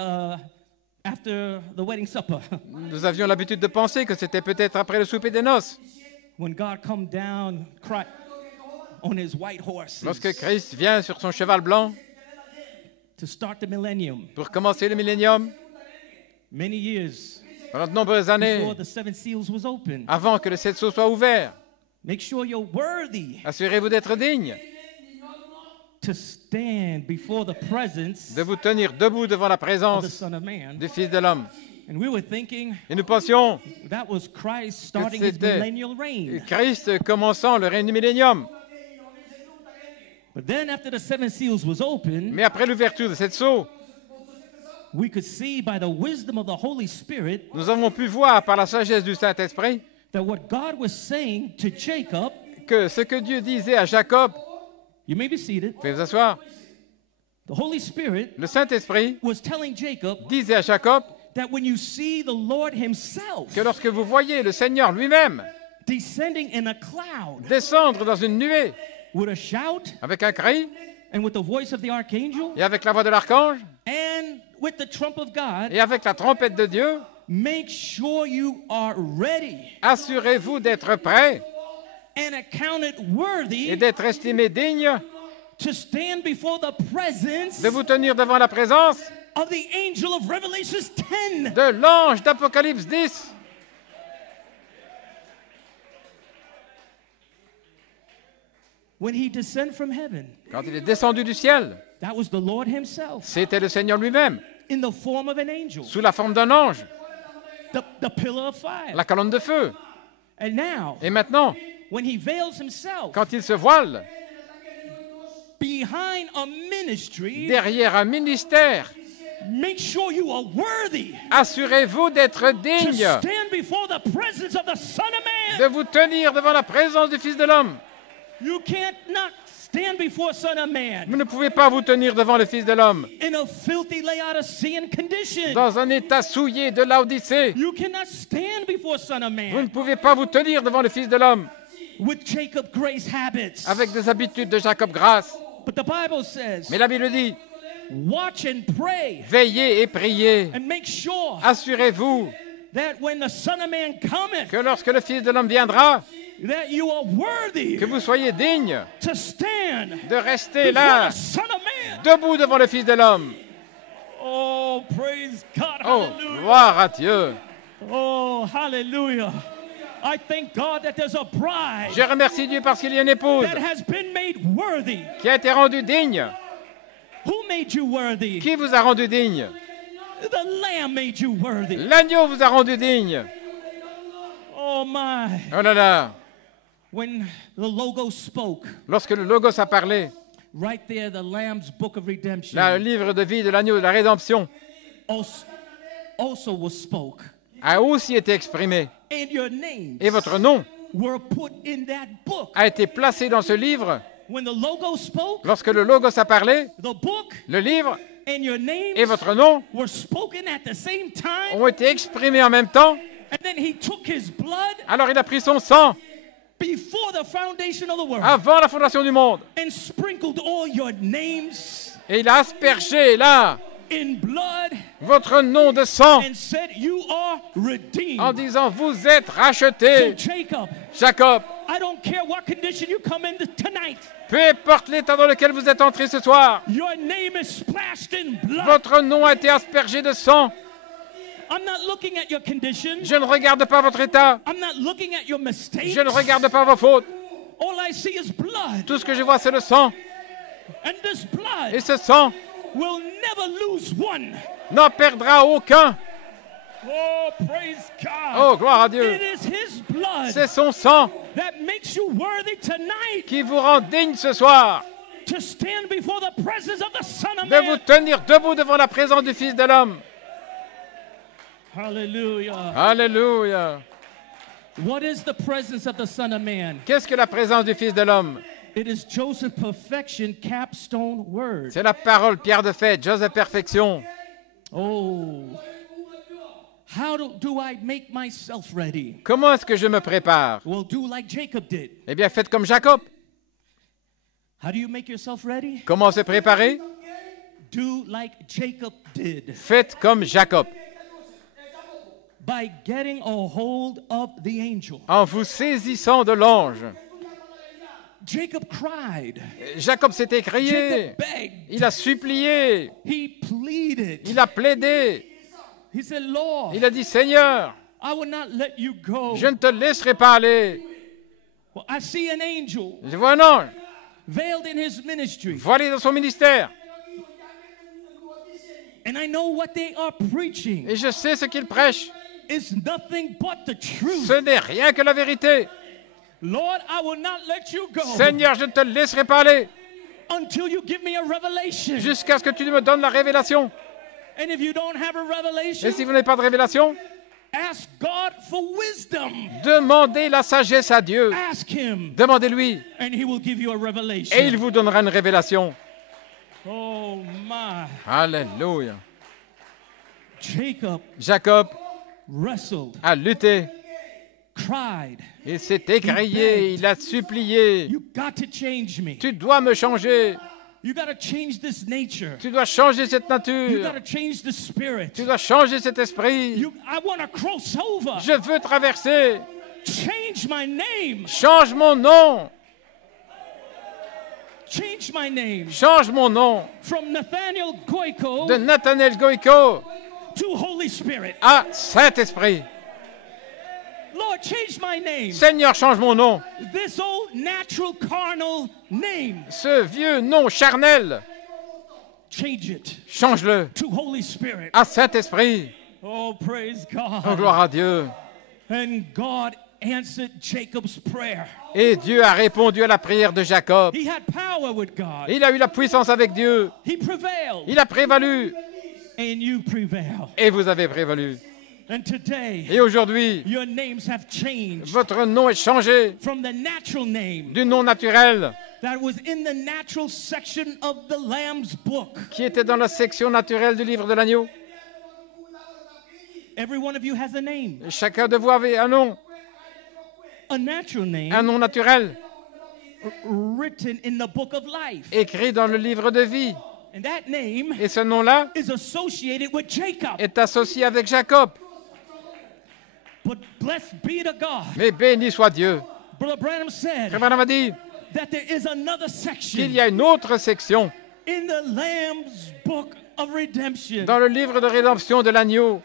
after the wedding supper, nous avions l'habitude de penser que c'était peut-être après le souper des noces, when God come down on his white horse lorsque Christ vient sur son cheval blanc to start the millennium. pour commencer le millénium, Many years pendant de nombreuses années, before the seven seals was opened. avant que le sept sceaux soit ouvert. Make sure you're worthy Assurez-vous d'être digne, to stand before the presence de vous tenir debout devant la of the présence Son of Man. du Fils de l'homme. And we were thinking Et nous pensions that was Christ starting his c'était millennial reign. Christ commençant le règne du millénium. But then after the seven seals was opened, Mais après l'ouverture de cette sceau, we could see by the wisdom of the Holy Spirit nous avons pu voir par la sagesse du Saint-Esprit that what God was saying to Jacob, que ce que Dieu disait à Jacob, you may be seated, faites vous asseoir, the Holy Spirit le Saint-Esprit was telling Jacob disait à Jacob that when you see the Lord himself que lorsque vous voyez le Seigneur lui-même descending in a cloud descendre dans une nuée with a shout avec un cri and with the voice of the archangel et avec la voix de l'archange and with the trump of God, et avec la trompette de Dieu, make sure you are ready assurez-vous d'être prêt and accounted et worthy d'être estimé digne to stand before the presence de vous tenir devant la présence of the angel of Revelations 10. de l'ange d'Apocalypse 10. When he descended from heaven, Quand il est descendu du ciel, that was the Lord himself c'était le Seigneur lui-même, in the form of an angel, sous la forme d'un ange, the pillar of fire. la colonne de feu. And now, Et maintenant, when he veils himself quand il se voile behind a ministry, derrière un ministère, make sure you are worthy assurez-vous d'être to digne stand before the presence of the Son of de Man. vous tenir devant la présence du Fils de l'homme. You can't not stand before Son of Man Vous ne pouvez pas vous tenir devant le Fils de l'homme in a filthy Laodicean condition. dans un état souillé de Laodicée. You cannot stand before Son of Vous ne Man pouvez pas vous tenir devant le Fils de l'homme with Jacob Grace habits. avec des habitudes de Jacob Grasse. But the Bible says, Mais la Bible dit, watch and pray veillez et priez. and make sure Assurez-vous that when the Son of Man cometh, que lorsque le Fils de l'homme viendra, that you are worthy que vous soyez digne to stand de rester before là, the Son of Man. debout devant le Fils de l'homme. Oh, praise God. Oh, Hallelujah. gloire à Dieu. Oh, hallelujah. I thank God that there's a bride Je remercie Dieu parce qu'il y a une épouse that has been made worthy. qui a été rendue digne. Who made you worthy? Qui vous a rendu digne? The Lamb made you worthy. L'agneau vous a rendu digne. Oh, my. Oh là là. When the logo spoke, Lorsque le Logos a parlé, right there, the Lamb's book of redemption le livre de vie de l'agneau de la rédemption also was spoke. a aussi été exprimé. And your names Et votre nom were put in that book. a été placé dans ce livre. When the logo spoke, Lorsque le Logos a parlé, the book le livre and your et names votre nom were spoken at the same time. ont été exprimés en même temps. And then he took his blood Alors il a pris son sang before the foundation of the world avant la fondation du monde. and sprinkled all your names Et il a aspergé là in blood votre nom de sang, and said, "You are redeemed." en disant, vous êtes So rachetés. Jacob, Jacob, I don't care what condition you come in tonight. peu importe l'état dans lequel vous êtes entré ce soir, Your name is splashed in blood. votre nom a été aspergé de sang. I'm not looking at your condition. Je ne regarde pas votre état. I'm not looking at your mistakes. Je ne regarde pas vos fautes. All I see is blood. Tout ce que je vois, c'est le sang. And this blood Et ce sang will never lose one. n'en perdra aucun. Oh, praise God. Oh, gloire à Dieu. It is His blood C'est son sang that makes you worthy tonight qui vous rend digne ce soir to stand before the presence of the Son of de vous Man. tenir debout devant la présence du Fils de l'homme. Hallelujah. Alléluia. What is the presence of the Son of Man? Qu'est-ce que la présence du Fils de l'homme? It is Joseph Perfection capstone word. C'est la parole pierre de fête, Joseph Perfection. Oh. How do I make myself ready? Comment est-ce que je me prépare? Well, do like Jacob did. Eh bien, faites comme Jacob. How do you make yourself ready? Comment se préparer? Do like Jacob did. Faites comme Jacob, By getting a hold of the angel. en vous saisissant de l'ange. Jacob cried. Jacob s'est écrié, Jacob begged. il a supplié, He pleaded. il a plaidé, He said, Lord, il a dit, Seigneur, I will not let you go. je ne te laisserai pas aller. Well, I see an angel Je vois un ange, veiled in his ministry. voilé dans son ministère, And I know what they are preaching et je sais ce qu'il prêche. is nothing but the truth. Ce n'est rien que la vérité. Lord, I will not let you go Seigneur, je ne te laisserai pas aller until you give me a revelation. jusqu'à ce que tu me donnes la révélation. And if you don't have a revelation, Et si vous n'avez pas de révélation, ask God for wisdom. demandez la sagesse à Dieu. Ask Him, Demandez-lui, and He will give you a et il revelation. vous donnera une révélation. Oh my. Alléluia. Jacob Jacob wrestled, a lutté, cried, il s'est écrié, il a supplié. You got to change me. Tu dois me changer, You got to change this nature. tu dois changer cette You nature, got to change the spirit. tu dois changer cet esprit. I want to cross over. Je veux traverser, Change my name. change mon nom, Change my name change mon nom from Nathaniel Goiko de Nathanaël Goïko to Holy Spirit. à Saint-Esprit. Lord, change my name. Seigneur, change mon nom. This old natural carnal name, Ce vieux nom charnel, change it change-le to Holy Spirit. à Saint-Esprit. Oh, praise God. Oh, gloire à Dieu. And God answered Jacob's prayer. Et Dieu a répondu à la prière de Jacob. He had power with God. Il a eu la puissance avec Dieu. He prevailed. Il a prévalu. And you prevail. Et vous avez prévalu. And today, Et aujourd'hui, your names have changed votre nom est changé from the natural name du nom naturel that was in the natural section of the Lamb's book. qui était dans la section naturelle du livre de l'agneau. Every one of you has a name, Chacun de vous avait un nom naturel, written in the book of life. écrit dans le livre de vie. And that name Et ce nom-là is associated with Jacob. est associé avec Jacob. But blessed be to God. Mais béni soit Dieu. Brother Branham said Frère Branham a dit that there is another qu'il section y a une autre section in the Lamb's book of redemption. dans le livre de rédemption de l'agneau.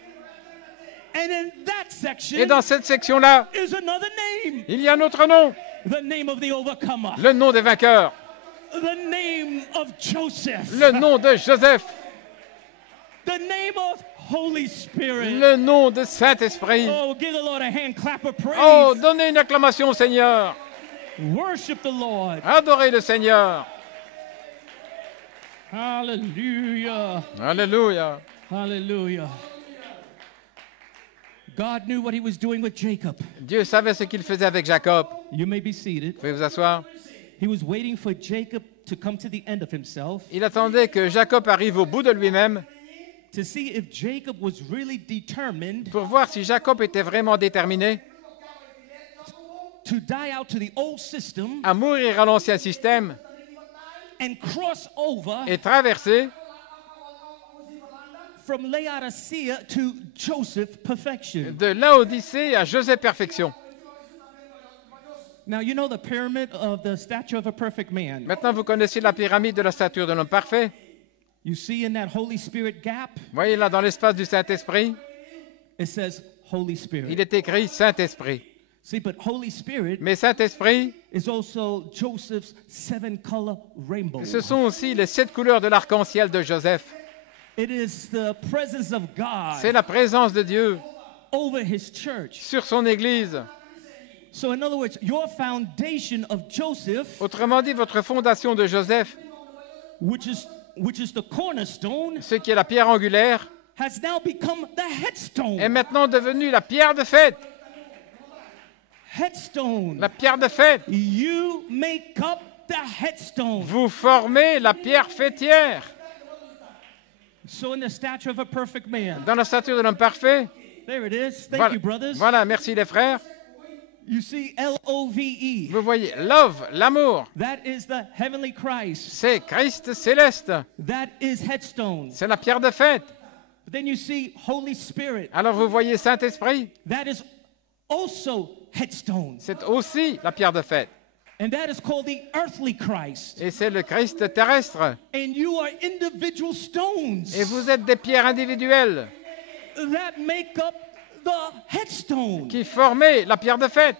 And in that section Et dans cette section-là, is another name. il y a un autre nom, The name of the overcomer. le nom des vainqueurs, The name of Joseph. le nom de Joseph, The name of Holy Spirit. le nom de Saint-Esprit. Oh, give the Lord a hand clap of praise. Oh, donnez une acclamation au Seigneur. Worship the Lord. Adorez le Seigneur. Hallelujah. Alléluia. Hallelujah. God knew what he was doing with Jacob. Dieu savait ce qu'il faisait avec Jacob. You may be seated. Vous pouvez vous asseoir. He was waiting for Jacob to come to the end of himself Il attendait que Jacob arrive au bout de lui-même to see if Jacob was really determined pour voir si Jacob était vraiment déterminé to die out to the old system à mourir à l'ancien système and cross over et traverser from Laodicea to Joseph perfection. De Laodicée à Joseph perfection. Now you know the pyramid of the stature of a perfect man. Maintenant, vous connaissez la pyramide de la stature de l'homme parfait. You see in that Holy Spirit gap, Voyez là, dans l'espace du Saint-Esprit, it says Holy Spirit. il est écrit Saint-Esprit. See, but Holy Spirit Mais Saint-Esprit, is also Joseph's 7-color rainbow. ce sont aussi les 7 couleurs de l'arc-en-ciel de Joseph. It is the presence of God C'est la présence de Dieu over his church. sur son Église. So in other words, your foundation of Joseph, Autrement dit, votre fondation de Joseph, which is the cornerstone, ce qui est la pierre angulaire, has now become the headstone. est maintenant devenue la pierre de fête. Headstone. La pierre de fête. You make up the headstone. Vous formez la pierre fêtière. So in the stature of a perfect man. Dans la stature de l'homme parfait. There it is. Thank Voilà, you, brothers. voilà, merci les frères. You see L-O-V-E. Vous voyez, love, l'amour, That is the heavenly Christ. c'est Christ céleste. That is headstone. C'est la pierre de fête. But then you see Holy Spirit. Alors vous voyez Saint-Esprit, That is also headstone. c'est aussi la pierre de fête. And that is called the earthly Christ. Et c'est le Christ terrestre. And you are individual stones Et vous êtes des pierres individuelles that make up the headstone. qui forment la pierre de fête.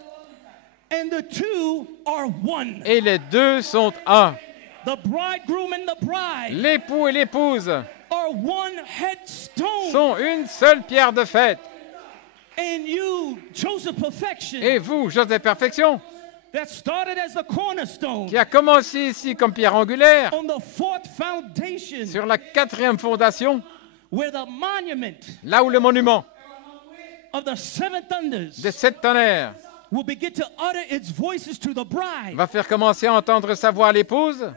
And the two are one. Et les deux sont un. The bridegroom and the bride L'époux et l'épouse are one headstone. sont une seule pierre de fête. And you, Joseph Perfection, Et vous, Joseph Perfection, that started as the cornerstone qui a commencé ici comme pierre angulaire, on the fourth foundation, sur la 4e fondation, where the monument là où le monument of the 7 thunders des 7 tonnerres will begin to utter its voices to the bride. va faire commencer à entendre sa voix à l'épouse.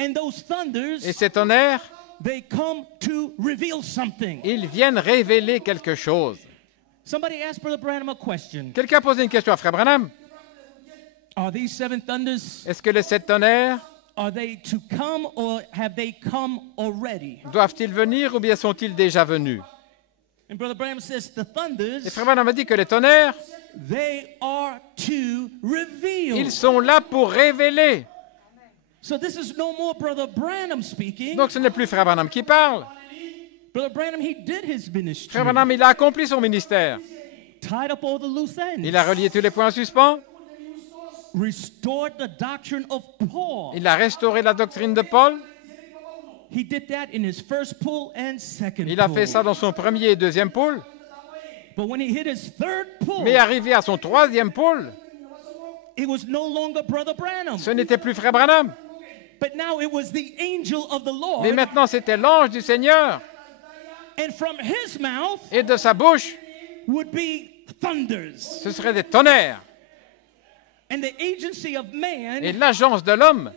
And those thunders, Et ces tonnerres, they come to reveal something. ils viennent révéler quelque chose. Somebody asked Brother Branham a question. Quelqu'un a posé une question à Frère Branham. Are these 7 thunders, Est-ce que les 7 tonnerres are they to come or have they come already? doivent-ils venir ou bien sont-ils déjà venus? And Brother Branham says the Et thunders, Frère Branham a dit que les tonnerres, they are to reveal. ils sont là pour révéler. So this is no more Brother Branham speaking. Donc ce n'est plus Frère Branham qui parle. Brother Branham, he did his ministry. Frère Branham, il a accompli son ministère. Tied up all the loose ends. Il a relié tous les points en suspens. Restored the doctrine of Paul. Il a restauré la doctrine de Paul. He did that in his first pull and second Il a pull. fait ça dans son premier et deuxième pôle. But when he hit his third pull, Mais arrivé à son troisième pôle, it was no longer Brother Branham. ce n'était plus Frère Branham. But now it was the angel of the Lord. Mais maintenant, c'était l'ange du Seigneur. And from his mouth Et de sa bouche, would be thunders. ce seraient des tonnerres. And the agency of man, Et l'agence de l'homme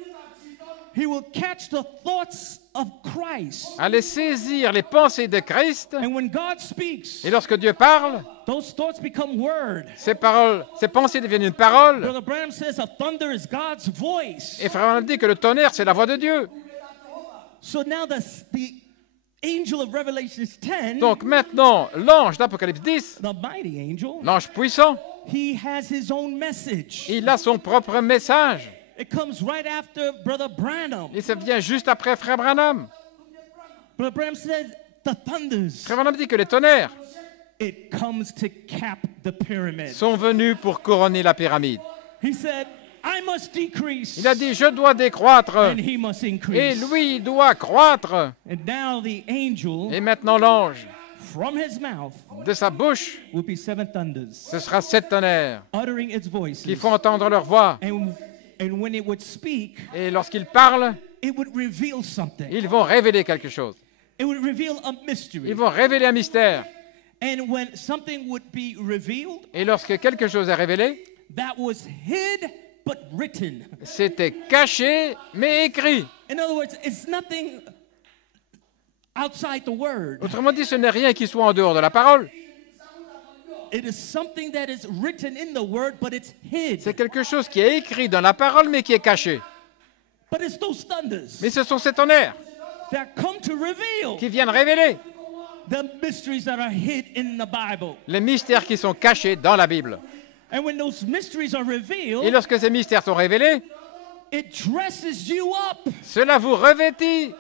he will catch the thoughts of Christ. allait saisir les pensées de Christ. And when God speaks, Et lorsque Dieu parle, those thoughts become word. ces paroles, ces pensées deviennent une parole. Brother Branham says a thunder is God's voice. Et Frère Branham dit que le tonnerre, c'est la voix de Dieu. So now the angel of Revelation 10, Donc maintenant, l'ange d'Apocalypse 10, the mighty angel, l'ange puissant, he has his own message. il a son propre message. It comes right after Brother Branham. Et ça vient juste après Frère Branham. Brother Branham says the thunders, Frère Branham dit que les tonnerres it comes to cap the pyramid. sont venus pour couronner la pyramide. He said, I must decrease, Il a dit, je dois décroître, and he must et increase. lui, il doit croître. And now the angel, Et maintenant, l'ange, from his mouth, de sa bouche, will be 7 thunders, ce sera 7 tonnerres uttering its voices. qui font entendre leur voix. And when it would speak, Et lorsqu'ils parlent, it would reveal something. ils vont révéler quelque chose. It would reveal a mystery. Ils vont révéler un mystère. And when something would be revealed, Et lorsque quelque chose est révélé, that was hid but written. c'était caché, mais écrit. In other words, it's nothing outside the word. Autrement dit, ce n'est rien qui soit en dehors de la parole. It is something that is written in the word, but it's hid. C'est quelque chose qui est écrit dans la parole, mais qui est caché. But it's those thunders Mais ce sont ces tonnerres that come to reveal. qui viennent révéler. the mysteries that are hid in the Bible. Les mystères qui sont cachés dans la Bible. And when those mysteries are Et revealed, lorsque ces mystères sont révélés, it dresses you up cela vous revêtit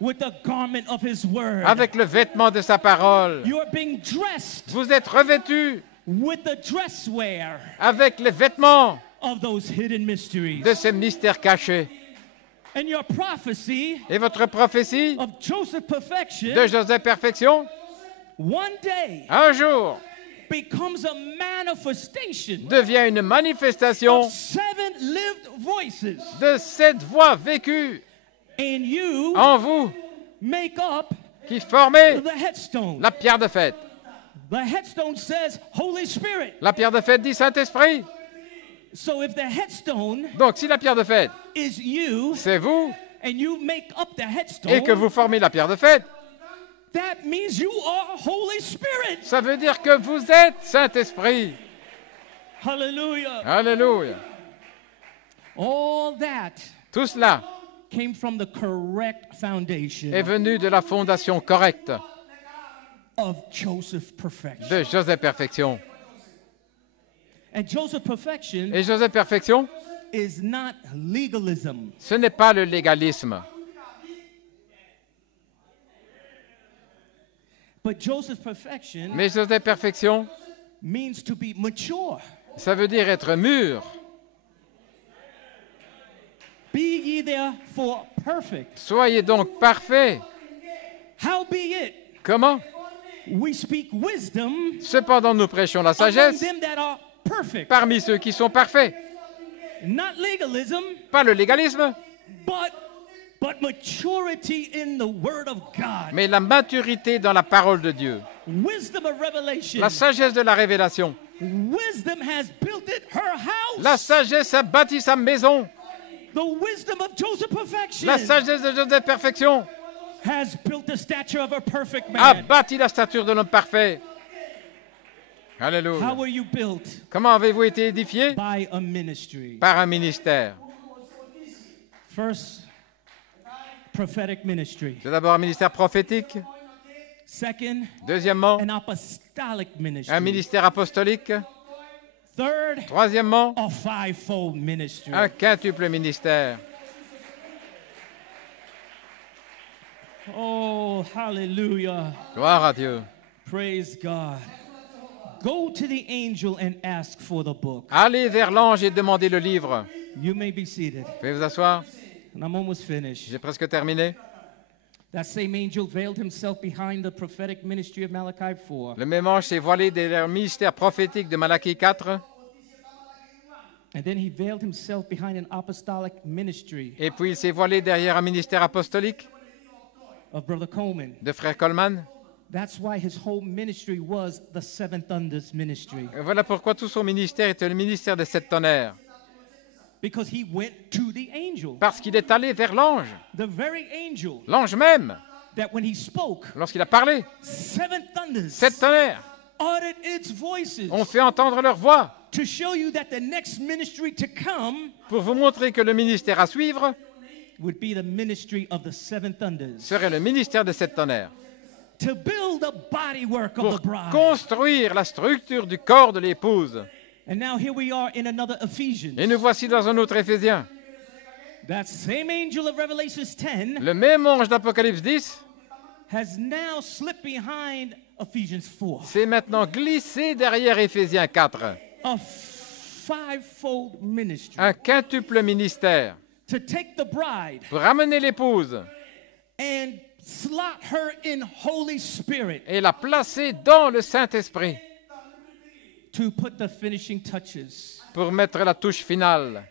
with the garment of His Word. avec le vêtement de sa parole. You are being dressed Vous êtes revêtus with the dress wear avec les vêtements of those hidden mysteries. de ces mystères cachés. And your prophecy Et votre prophétie of Joseph perfection de Joseph Perfection, one day un jour, becomes a manifestation devient une manifestation of 7 lived voices. de cette voix vécue And you en vous make up qui formez the headstone. la pierre de fête. The headstone says Holy Spirit. La pierre de fête dit Saint-Esprit. So if the headstone Donc, si la pierre de fête, is you c'est vous, and you make up the et que headstone, vous formez la pierre de fête, that means you are Holy Spirit. ça veut dire que vous êtes Saint-Esprit. Hallelujah. Alléluia. All that Tout cela came from the correct foundation est venu de la fondation correcte of Joseph perfection. de Joseph Perfection. And Joseph perfection Et Joseph Perfection, is not legalism. ce n'est pas le légalisme. But Joseph perfection Mais Joseph Perfection, means to be mature. ça veut dire être mûr. Be ye therefore perfect. Soyez donc parfaits. Howbeit, Comment? we speak wisdom Cependant, nous prêchons la among sagesse them that are perfect. parmi ceux qui sont parfaits. Not legalism, Pas le légalisme, but maturity in the Word of God. mais la maturité dans la parole de Dieu. Wisdom of revelation. La sagesse de la révélation. Wisdom has built it her house. La sagesse a bâti sa maison. The wisdom of Joseph perfection La sagesse de Joseph Perfection has built the stature of a perfect a man. bâti la stature de l'homme parfait. How Alléluia. were you built? Comment avez-vous été édifié? By a ministry. Par un ministère. First, prophetic ministry. C'est d'abord un ministère prophétique. Second, Deuxièmement, an apostolic ministry. un ministère apostolique. Third, Troisièmement, a fivefold ministry. un quintuple ministère. Oh, hallelujah. Gloire à Dieu. Praise God. Go to the angel and ask for the book. Allez vers l'ange et demandez le livre. You may be seated. Veuillez vous asseoir. And I'm almost finished. J'ai presque terminé. That same angel veiled himself behind the prophetic ministry of Malachi 4. Le même ange s'est voilé derrière le ministère prophétique de Malachie 4. And then he veiled himself behind an apostolic ministry Et puis il s'est voilé derrière un ministère apostolique of Brother Coleman. de frère Coleman. That's why his whole ministry was the Seven Thunders ministry. Voilà pourquoi tout son ministère était le ministère des sept tonnerres. Because he went to the angel. Parce qu'il est allé vers l'ange. The very angel L'ange même, that when he spoke, lorsqu'il a parlé, seven thunders sept tonnerres uttered its voices ont fait entendre leur voix to show you that the next ministry to come pour vous montrer que le ministère à suivre would be the ministry of the seven thunders. serait le ministère des sept tonnerres. To build the bodywork of Pour the bride. construire la structure du corps de l'épouse. And now here we are in another Ephesians. Et nous voici dans un autre Éphésiens. That same angel of Revelations 10 Le même ange d'Apocalypse 10 has now slipped behind Ephesians 4. s'est maintenant glissé derrière Éphésiens 4. A fivefold ministry Un quintuple ministère to take the bride pour ramener l'épouse and slot her in Holy Spirit et la placer dans le Saint-Esprit to put the finishing touches. pour mettre la touche finale.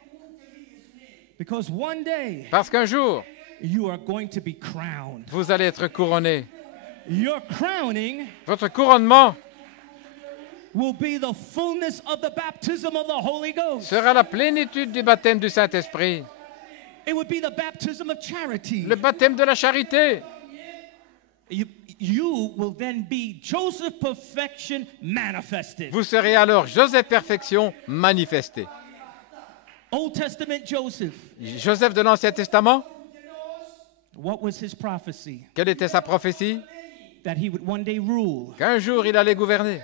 Because one day Parce qu'un jour, you are going to be crowned. vous allez être couronné. Your crowning Votre couronnement will be the fullness of the baptism of the Holy Ghost. sera la plénitude du baptême du Saint-Esprit, It would be the baptism of charity. le baptême de la charité. You will then be Joseph perfection manifested. Vous serez alors Joseph Perfection manifesté. Old Testament Joseph, Joseph de l'Ancien Testament, what was his prophecy? quelle était sa prophétie? that he would one day rule. qu'un jour il allait gouverner,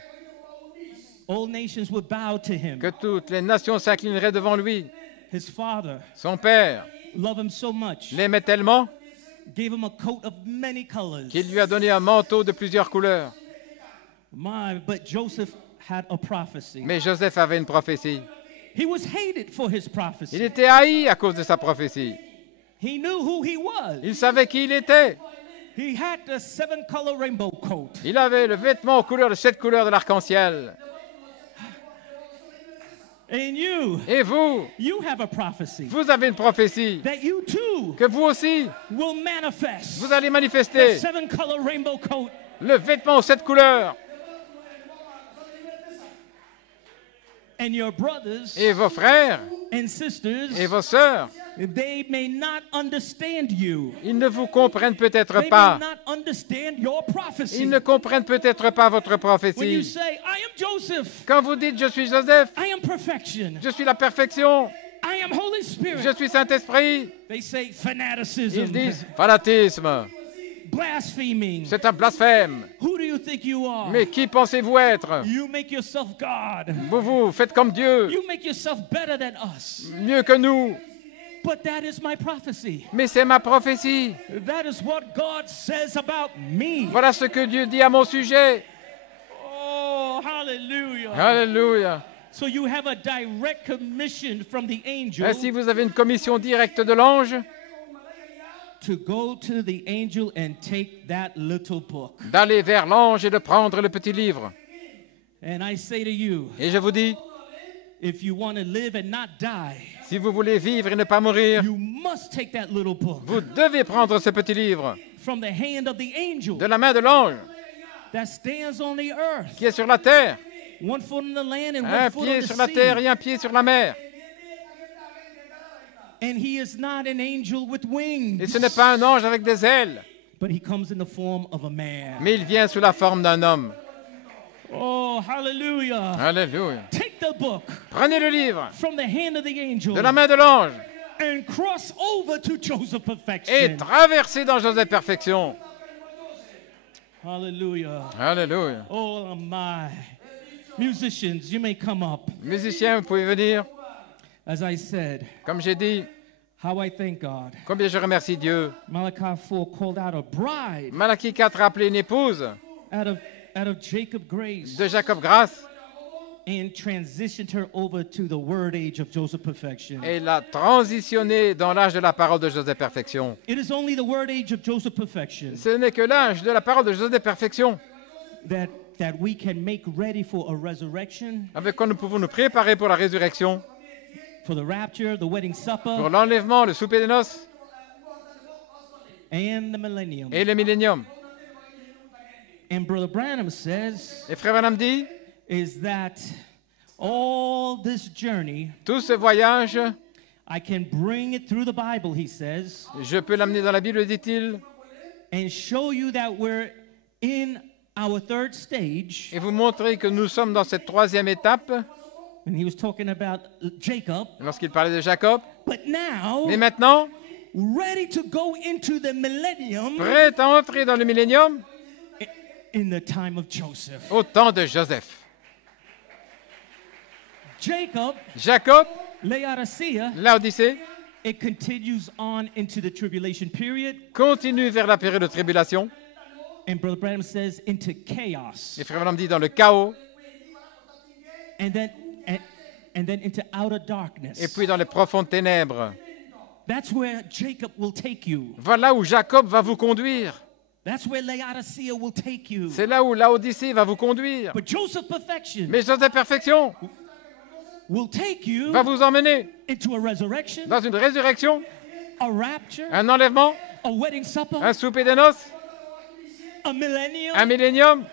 All nations would bow to him. que toutes les nations s'inclineraient devant lui. His father Son père loved him so much, l'aimait tellement gave him a coat of many colors. qu'il lui a donné un manteau de plusieurs couleurs. But Joseph had a prophecy. Mais Joseph avait une prophétie. He was hated for his Il prophecy. était haï à cause de sa prophétie. He knew who he was. Il savait qui il était. He had the 7-color rainbow coat. Il avait le vêtement aux couleurs de 7 couleurs de l'arc-en-ciel. And you Et vous, have a prophecy vous avez une prophétie that you too que vous aussi, will manifest. vous allez The manifester 7-color rainbow coat. le vêtement aux 7 couleurs. And your brothers Et vos frères and sisters, et vos sœurs, they may not understand you. ils ne vous comprennent peut-être They pas. may not understand your prophecy. Ils ne comprennent peut-être pas votre When you prophétie. say, I am Joseph, Quand vous dites « Je suis Joseph, I am perfection, je suis la perfection, I am Holy Spirit, je suis Saint-Esprit », they say fanaticism, ils disent « Fanatisme, blaspheming. c'est un blasphème. Who do you think you are? Mais qui pensez-vous être? You make yourself God. Vous faites comme Dieu, You make yourself better than us. mieux que nous. But that is my prophecy. Mais c'est ma prophétie. That is what God says about me. Voilà ce que Dieu dit à mon sujet. Oh, hallelujah. Alléluia. So you have a direct commission from the angel Ainsi, vous avez une commission directe de l'ange to go to the angel and take that little book. d'aller vers l'ange et de prendre le petit livre. And I say to you, Et je vous dis, if you want to live and not die, si vous voulez vivre et ne pas mourir, you must take that little book vous devez prendre ce petit livre from the hand of the angel de la main de l'ange that stands on the earth. qui est sur la terre. One foot in the land and Un one foot on pied the sur la sea. terre et un pied sur la mer. And he is not an angel with Et wings, ce n'est pas un ange avec des ailes, but he comes in the form of a man. mais il vient sous la forme d'un homme. Oh, hallelujah. Alléluia. Take the book Prenez le livre from the hand of the angel de la main de l'ange and cross over to Joseph et perfection. traversez dans Joseph perfection. Hallelujah. Alléluia. Oh my. Musicians, you may come up. Musiciens, vous pouvez venir. As I said, Comme j'ai dit, how I thank God. combien je remercie Dieu. Malachi 4 called out a bride Malachie 4 a appelé une épouse out of Jacob Grace de Jacob Grace and transitioned her over to the word age of Joseph perfection. et l'a transitionné dans l'âge de la parole de Joseph perfection. It is only the word age of Joseph perfection Ce n'est que l'âge de la parole de Joseph perfection that we can make ready for a resurrection, avec quoi nous pouvons nous préparer pour la résurrection, for the rapture, the wedding pour supper, l'enlèvement, le souper des noces and the millennium. et le millénium. And Brother Branham says Et Frère Branham dit, is that all this journey, tout ce voyage, I can bring it through the Bible, he says, je peux l'amener dans la Bible, dit-il, and show you that we're in our third stage. et vous montrer que nous sommes dans cette troisième étape, And he was talking about Jacob, lorsqu'il parlait de Jacob. but now Mais maintenant, ready to go into the millennium prêt à entrer dans le millénium in the time of Joseph. au temps de Joseph. Jacob, Jacob, Laodicea, Laodicée, it continues on into the tribulation period, continue vers la période de tribulation. and Brother Branham says into chaos, Et Frère Branham dit dans le chaos, and then into outer darkness. et puis dans les profondes ténèbres. That's where Jacob will take you. Voilà où Jacob va vous conduire. That's where Laodicea will take you. C'est là où Laodicée va vous conduire. But Joseph perfection Mais Joseph perfection will take you va vous emmener into a resurrection, dans une résurrection, a rapture, un enlèvement, a wedding supper, un souper des noces, a millennium, un millénium,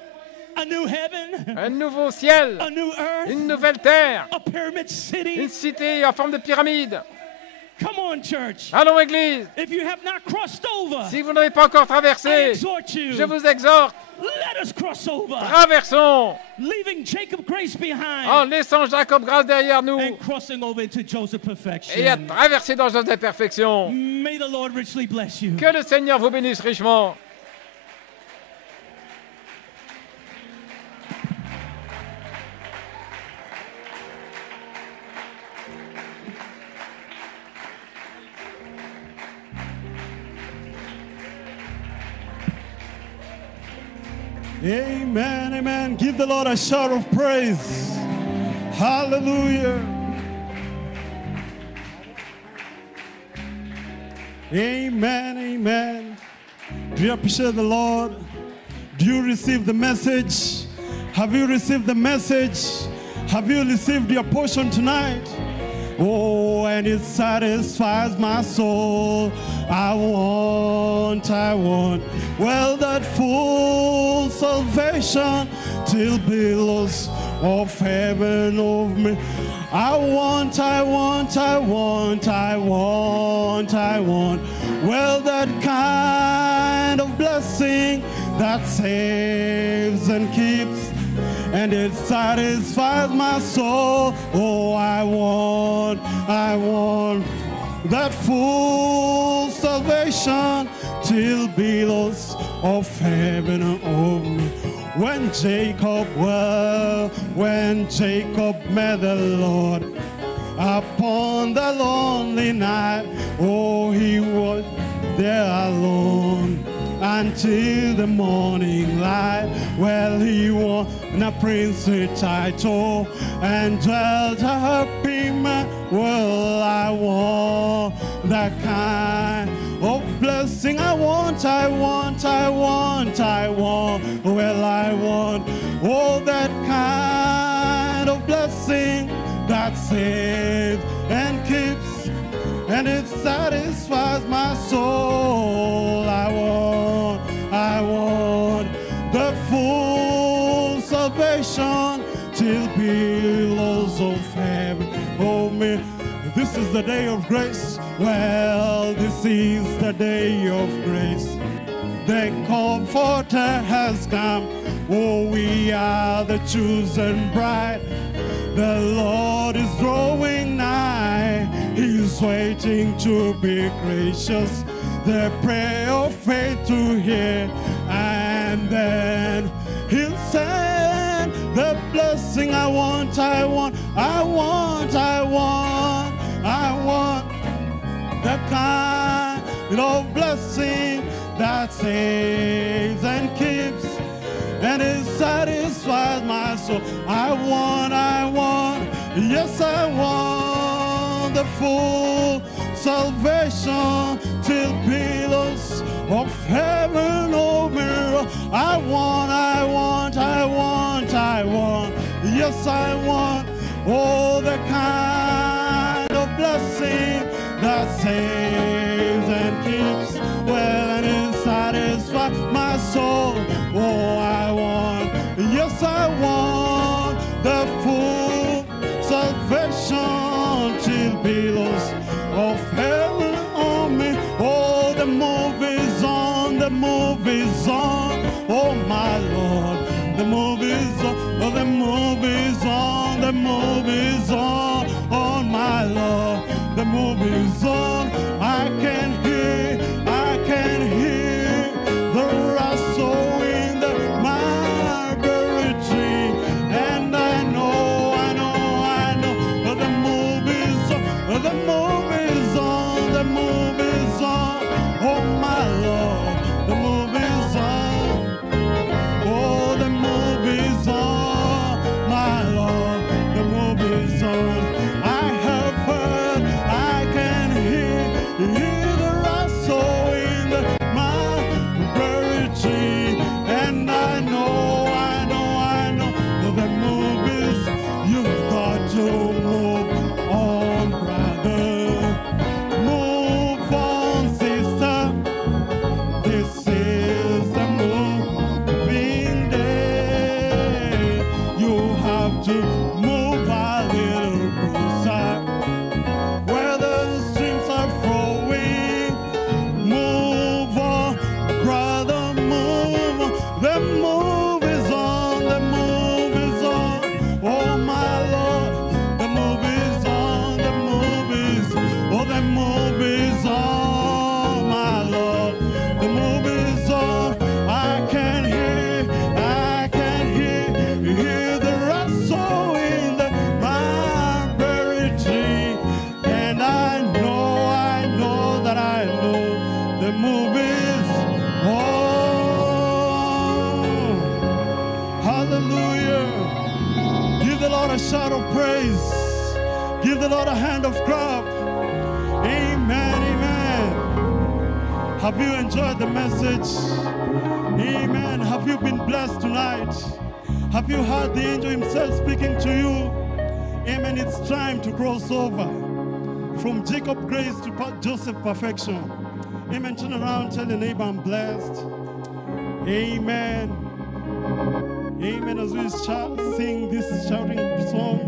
a new heaven, un nouveau ciel, a new earth, une nouvelle terre, a pyramid city. une cité en forme de pyramide. Come on, church. Allons, Église. If you have not crossed over, Si vous n'avez pas encore I traversé, exhort you. je vous exhorte, Let us cross over, traversons leaving Jacob Grace en behind laissant Jacob Grace derrière nous and crossing over into Joseph et à perfection. traverser dans Joseph perfection. May the Lord richly bless you. Que le Seigneur vous bénisse richement. Amen, amen. Give the Lord a shout of praise. Hallelujah. Amen, amen. Do you appreciate the Lord? Do you receive the message? Have you received the message? Have you received your portion tonight? Oh, and it satisfies my soul. I want, well, that full salvation till billows of heaven over me. I want, well, that kind of blessing that saves and keeps, and it satisfies my soul. Oh, I want that full salvation till billows of heaven over me. When Jacob met the Lord upon the lonely night, oh, he was there alone until the morning light. Well, he won a princely title and dwelt a happy man. Well, I want that kind of blessing. I want. Well, I want all that kind of blessing that saves and keeps, and it satisfies my soul. I want the full salvation till billows of heaven over me. This is the day of grace. Well, this is the day of grace. The Comforter has come. Oh, we are the chosen bride. The Lord is drawing nigh. He's waiting to be gracious. The prayer of faith to hear, and then He'll send the blessing. I want the kind of blessing that saves and keeps, and it satisfies my soul. I want, yes, I want the full salvation till billows of heaven over me. I want, yes, I want all the kind of blessing that saves and keeps, well, and it satisfies my soul. Oh, I want, yes, I want the full salvation till billows of heaven on me. Oh, the movie's on, oh my Lord, the movie's on, oh, the movie's on, my Lord, the movie's on. I can hear the rustle in the mulberry tree, and I know, the movie's on, oh my Lord, the movie's on, oh, the movie's on, my Lord, the movie's on. I have heard, I can hear the rustle in the mulberry tree, and I know, the movies, you've got to move on, brother, move on, sister, this is the moving day. You have to move a little closer where the streams are flowing. Move on, brother, move on. The move is on, oh my Lord, the move is on, oh, the move is on, my Lord, the move is on. I can hear the rustle in Hallelujah. Give the Lord a shout of praise. Give the Lord a hand of clap. Amen, amen. Have you enjoyed the message? Amen. Have you been blessed tonight? Have you heard the angel himself speaking to you? Amen. It's time to cross over from Jacob grace to Joseph perfection. Amen. Turn around, tell your neighbor I'm blessed. Amen. Amen. As we sing this shouting song,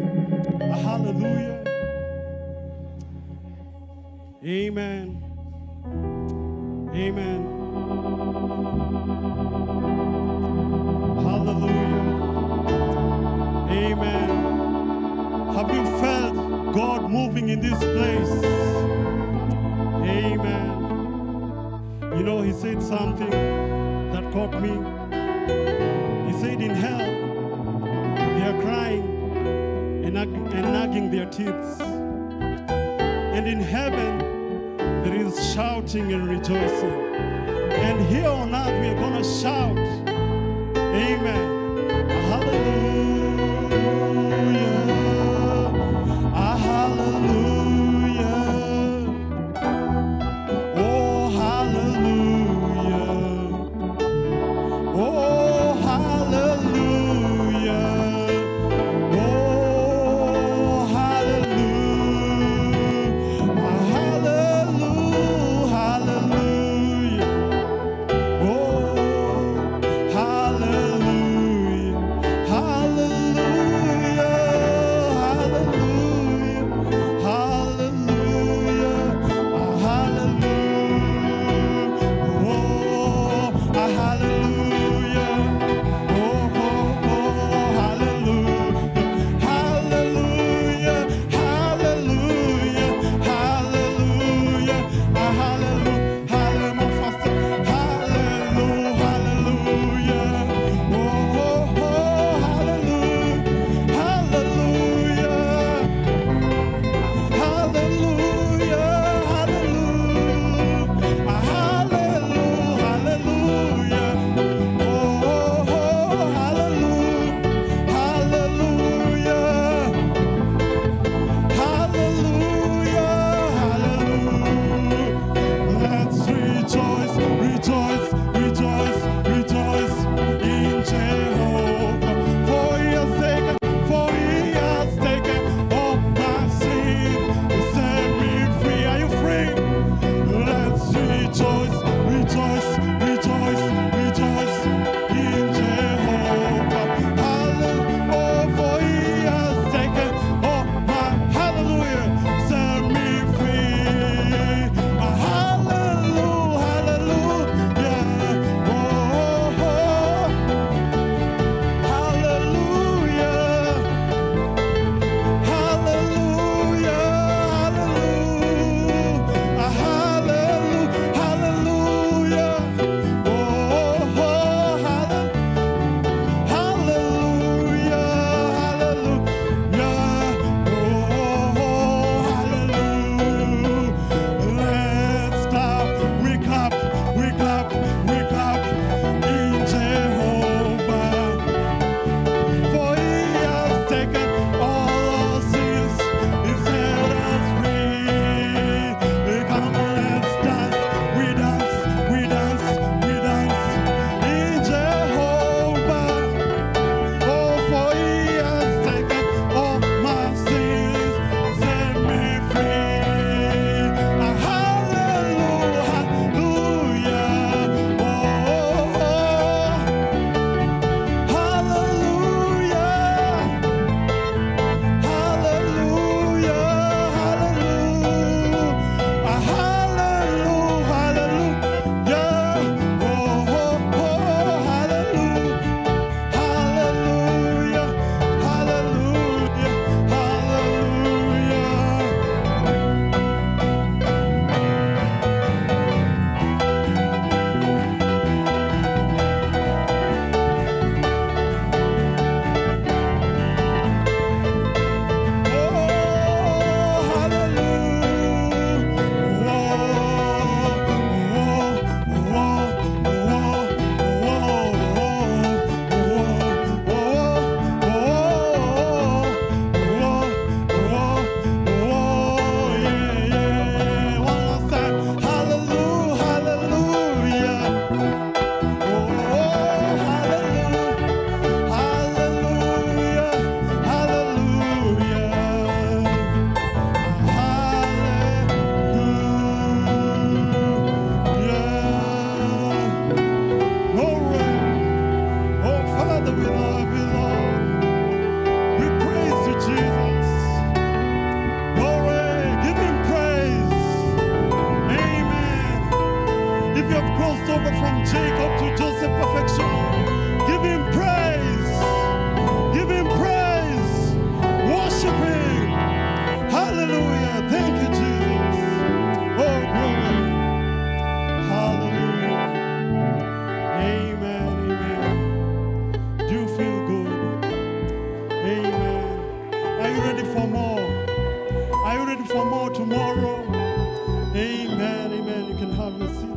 a hallelujah. Amen. Amen. Hallelujah. Amen. Have you felt God moving in this place? Amen. You know, he said something that caught me. He said in hell, they are crying and nagging their teeth. And in heaven, there is shouting and rejoicing. And here on earth, we are going to shout. Amen. Hallelujah. Hallelujah. Oh, hallelujah. Oh, hallelujah. Oh, hallelujah. Hallelujah. Hallelujah. Oh, hallelujah. Amen. Are you ready for more? Are you ready for more tomorrow? Amen. Amen. You can have a seat.